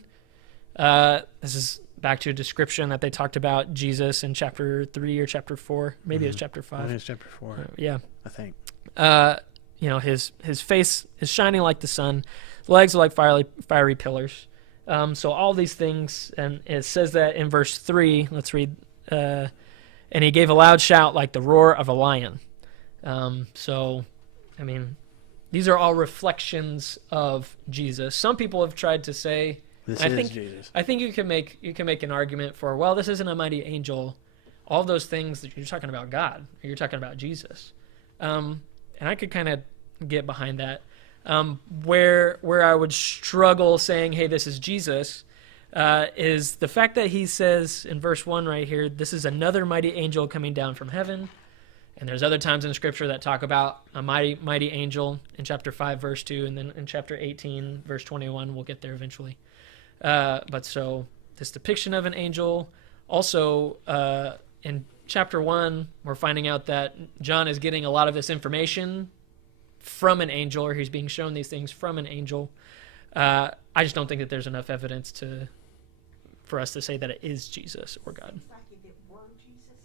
This is back to a description that they talked about Jesus in chapter 3 or chapter 4. Maybe it's chapter 5. I think it's chapter 4. Yeah. I think. His face is shining like the sun. His legs are like fiery pillars. So all these things, and it says that in verse 3. Let's read. And he gave a loud shout like the roar of a lion. These are all reflections of Jesus. Some people have tried to say, Jesus. I think you can make an argument for, well, this isn't a mighty angel. All those things that you're talking about God, or you're talking about Jesus. And I could kind of get behind that. Where I would struggle saying, hey, this is Jesus, is the fact that he says in verse 1 right here, this is another mighty angel coming down from heaven. And there's other times in Scripture that talk about a mighty angel in chapter 5, verse 2, and then in chapter 18, verse 21, we'll get there eventually. But so this depiction of an angel, also in chapter 1, we're finding out that John is getting a lot of this information from an angel, or he's being shown these things from an angel. I just don't think that there's enough evidence for us to say that it is Jesus or God. It's like if it were Jesus,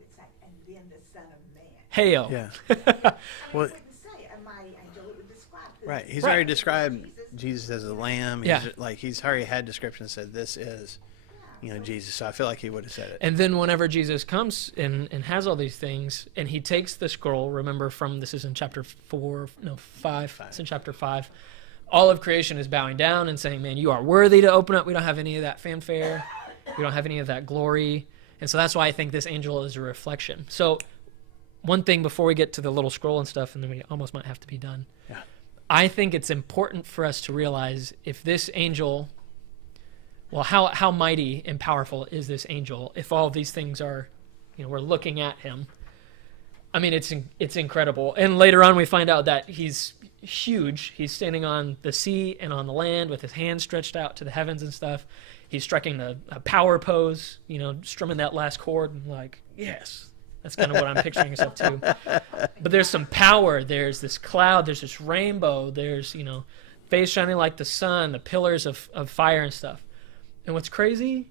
it's say, and then the Son of Man. Hail. Yeah. I mean, Well- it wouldn't say a mighty angel. It would describe who Right. He's Right. already described Jesus as a lamb. Yeah. He's already had descriptions that said this is, Jesus. So I feel like he would have said it. And then whenever Jesus comes and has all these things, and he takes the scroll, remember this is in chapter 5, it's in chapter 5, all of creation is bowing down and saying, man, you are worthy to open up. We don't have any of that fanfare. We don't have any of that glory. And so that's why I think this angel is a reflection. So one thing before we get to the little scroll and stuff, and then we almost might have to be done. Yeah. I think it's important for us to realize if this angel, well, how mighty and powerful is this angel if all of these things are, we're looking at him. I mean, it's incredible. And later on we find out that he's huge. He's standing on the sea and on the land with his hands stretched out to the heavens and stuff. He's striking a power pose, strumming that last chord and like, yes. That's kind of what I'm picturing yourself too. But there's some power. There's this cloud. There's this rainbow. There's, face shining like the sun, the pillars of fire and stuff. And what's crazy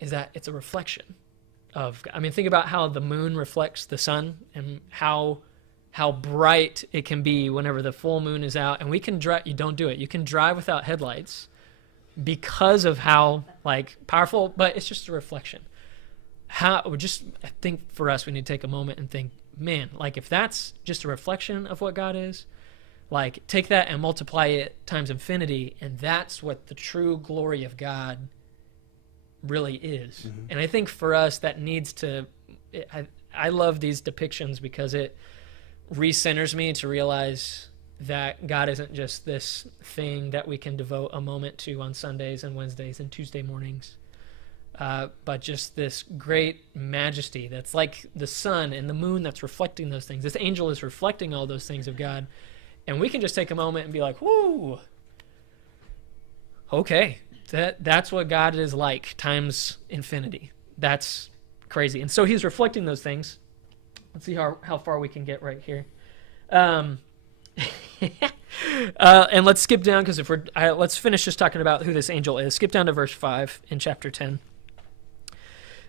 is that it's a reflection of, think about how the moon reflects the sun and how bright it can be whenever the full moon is out. And we can drive, you don't do it. You can drive without headlights because of how powerful, but it's just a reflection. I think for us, we need to take a moment and think, man, if that's just a reflection of what God is, take that and multiply it times infinity, and that's what the true glory of God really is. Mm-hmm. And I think for us, that needs to, I love these depictions because it recenters me to realize that God isn't just this thing that we can devote a moment to on Sundays and Wednesdays and Tuesday mornings. But just this great majesty that's like the sun and the moon that's reflecting those things. This angel is reflecting all those things of God. And we can just take a moment and be like, whoo, okay, that's what God is like times infinity. That's crazy. And so he's reflecting those things. Let's see how far we can get right here. And let's skip down because let's finish just talking about who this angel is. Skip down to verse 5 in chapter 10.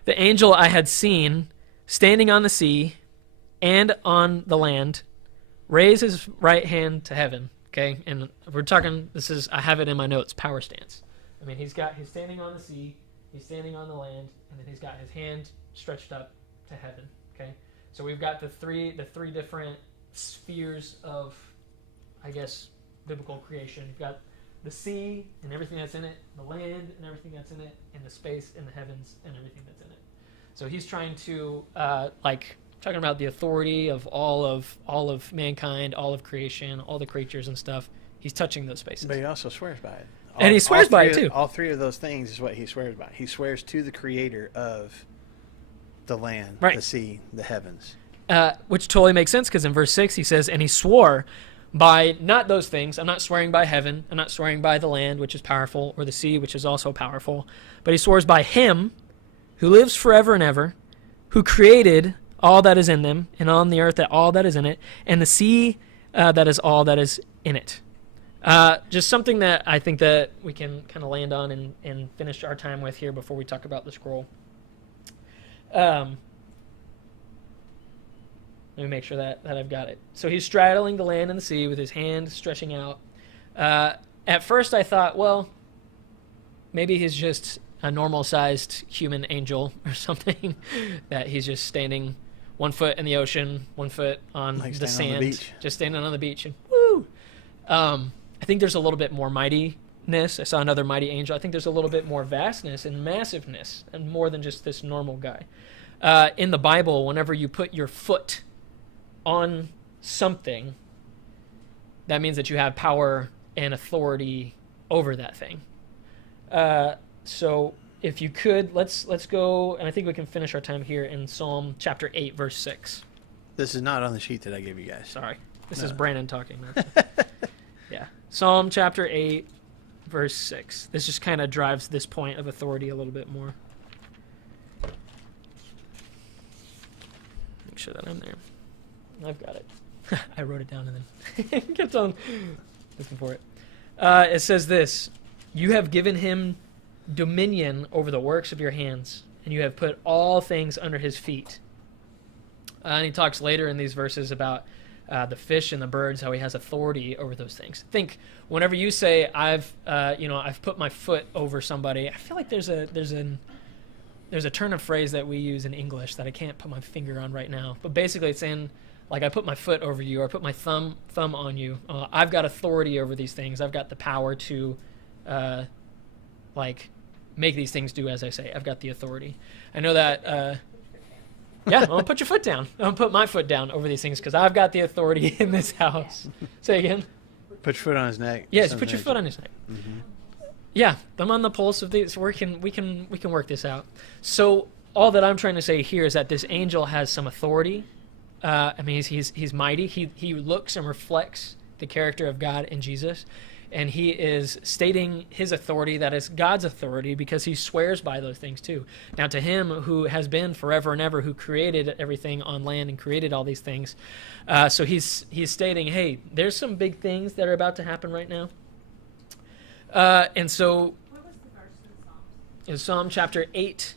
The angel I had seen standing on the sea and on the land raised his right hand to heaven. Okay, and we're talking. I have it in my notes. Power stance. He's standing on the sea, he's standing on the land, and then he's got his hand stretched up to heaven. Okay, so we've got the three different spheres of, I guess, biblical creation. You've got the sea and everything that's in it, the land and everything that's in it, and the space and the heavens and everything that's in it. So he's trying to talking about the authority of all of mankind, all of creation, all the creatures and stuff. He's touching those spaces. But he also swears by it. And he swears by it too. All three of those things is what he swears by. He swears to the creator of the land, right, the sea, the heavens. Which totally makes sense because in verse 6 he says, and he swore by not those things. I'm not swearing by heaven. I'm not swearing by the land, which is powerful, or the sea, which is also powerful. But he swears by him who lives forever and ever, who created all that is in them, and on the earth that all that is in it, and the sea that is all that is in it. Just something that I think that we can kind of land on and finish our time with here before we talk about the scroll. Let me make sure that I've got it. So he's straddling the land and the sea with his hand stretching out. At first I thought, well, maybe he's just a normal-sized human angel or something, that he's just standing 1 foot in the ocean, 1 foot on the sand, on the beach. Just standing on the beach, and woo! I think there's a little bit more mightiness. I saw another mighty angel. I think there's a little bit more vastness and massiveness, and more than just this normal guy. In the Bible, whenever you put your foot on something, that means that you have power and authority over that thing. So if you could, let's go, and I think we can finish our time here in Psalm chapter 8, verse 6. This is not on the sheet that I gave you guys. Sorry. This is Brandon talking. Yeah. Psalm chapter 8, verse 6. This just kind of drives this point of authority a little bit more. Make sure that I'm there. I've got it. I wrote it down and then kept on looking for it. It says this: you have given him dominion over the works of your hands, and you have put all things under his feet. And he talks later in these verses about the fish and the birds, how he has authority over those things. Think, whenever you say, I've put my foot over somebody, I feel like there's a turn of phrase that we use in English that I can't put my finger on right now. But basically it's saying, like, I put my foot over you, or I put my thumb on you. I've got authority over these things. I've got the power to, make these things do as I say. I've got the authority. I know that, yeah, I'm going to put your foot down. I'm going to put my foot down over these things because I've got the authority in this house. Say again. Put your foot on his neck. Yes, put your foot on his neck. Mm-hmm. Yeah, I'm on the pulse of these. We can work this out. So all that I'm trying to say here is that this angel has some authority. He's mighty. He looks and reflects the character of God in Jesus, and he is stating his authority, that is God's authority, because he swears by those things too. Now, to him who has been forever and ever, who created everything on land and created all these things, so he's stating, hey, there's some big things that are about to happen right now. And so, What was the verse in the Psalms? in Psalm chapter 8,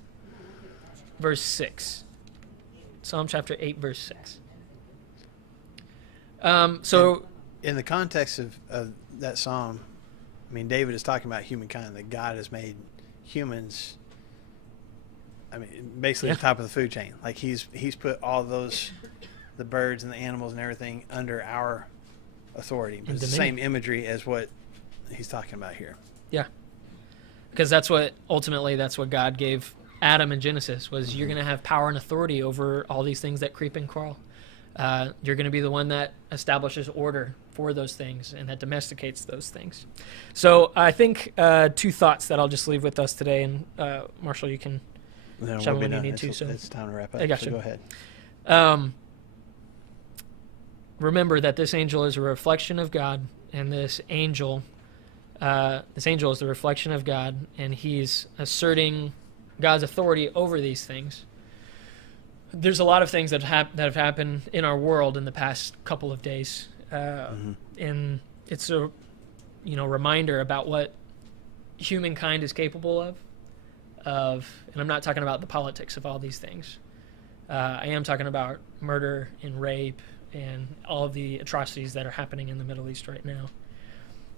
verse 6. Psalm chapter 8, verse 6. In the context of that psalm, I mean, David is talking about humankind, that God has made humans, I mean, basically the top of the food chain. Like he's put all those, the birds and the animals and everything under our authority. But it's the same imagery as what he's talking about here. Yeah. Because that's what God gave Adam in Genesis, was you're going to have power and authority over all these things that creep and crawl. You're going to be the one that establishes order for those things and that domesticates those things. So I think two thoughts that I'll just leave with us today. And Marshall, you can chime in when you need to. So it's time to wrap up. I got so you. Go ahead. Remember that this angel is a reflection of God, and this angel is the reflection of God, and he's asserting God's authority over these things. There's a lot of things that have happened in our world in the past couple of days, and it's a reminder about what humankind is capable of. And I'm not talking about the politics of all these things. I am talking about murder and rape and all of the atrocities that are happening in the Middle East right now.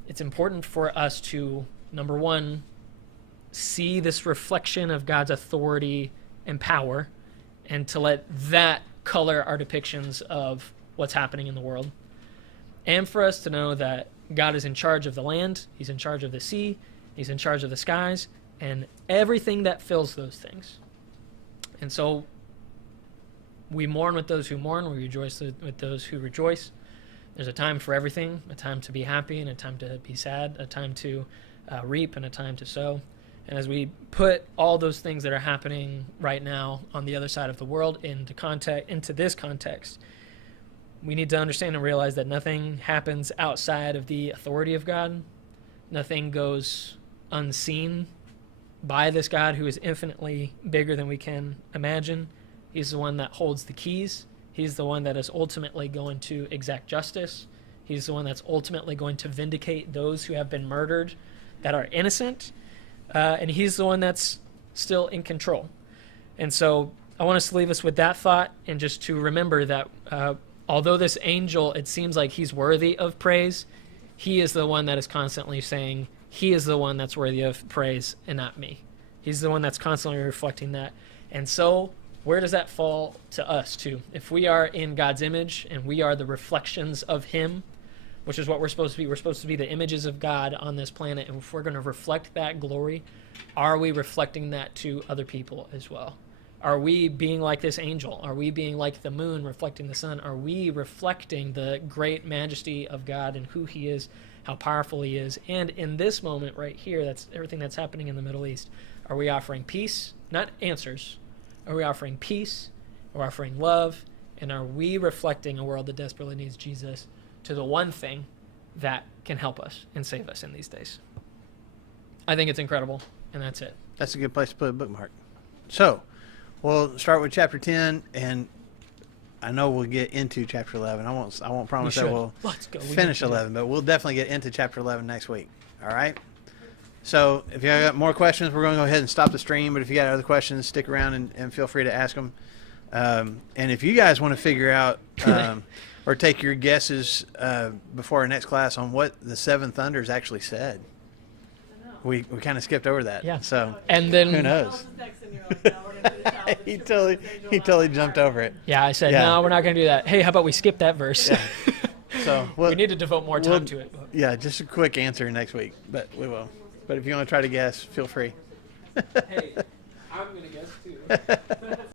It's important for us to, number one, see this reflection of God's authority and power, and to let that color our depictions of what's happening in the world. And for us to know that God is in charge of the land, he's in charge of the sea, he's in charge of the skies, and everything that fills those things. And so we mourn with those who mourn, we rejoice with those who rejoice. There's a time for everything, a time to be happy and a time to be sad, a time to reap and a time to sow. And as we put all those things that are happening right now on the other side of the world into this context, we need to understand and realize that nothing happens outside of the authority of God. Nothing goes unseen by this God who is infinitely bigger than we can imagine. He's the one that holds the keys. He's the one that is ultimately going to exact justice. He's the one that's ultimately going to vindicate those who have been murdered that are innocent. And he's the one that's still in control. And so I want us to leave us with that thought, and just to remember that although this angel, it seems like he's worthy of praise, he is the one that is constantly saying he is the one that's worthy of praise and not me. He's the one that's constantly reflecting that. And so where does that fall to us too? If we are in God's image and we are the reflections of him, which is what we're supposed to be the images of God on this planet, and if we're going to reflect that glory, are we reflecting that to other people as well? Are we being like this angel? Are we being like the moon reflecting the sun? Are we reflecting the great majesty of God and who he is, how powerful he is? And in this moment right here, that's everything that's happening in the Middle East, are we offering peace, not answers? Are we offering peace? Are we offering love? And are we reflecting a world that desperately needs Jesus to the one thing that can help us and save us in these days? I think it's incredible, and that's it. That's a good place to put a bookmark. So we'll start with chapter 10, and I know we'll get into chapter 11. I won't promise that we'll finish 11, but we'll definitely get into chapter 11 next week. All right? So if you got more questions, we're going to go ahead and stop the stream. But if you got other questions, stick around and feel free to ask them. And if you guys want to figure out or take your guesses before our next class on what the Seven Thunders actually said, we kind of skipped over that. Yeah. So And then who knows? he totally jumped over it. Yeah, I said, Yeah. no, we're not going to do that. Hey, how about we skip that verse? Yeah. So we need to devote more time to it. Yeah, just a quick answer next week, but we will. But if you want to try to guess, feel free. Hey, I'm going to guess too.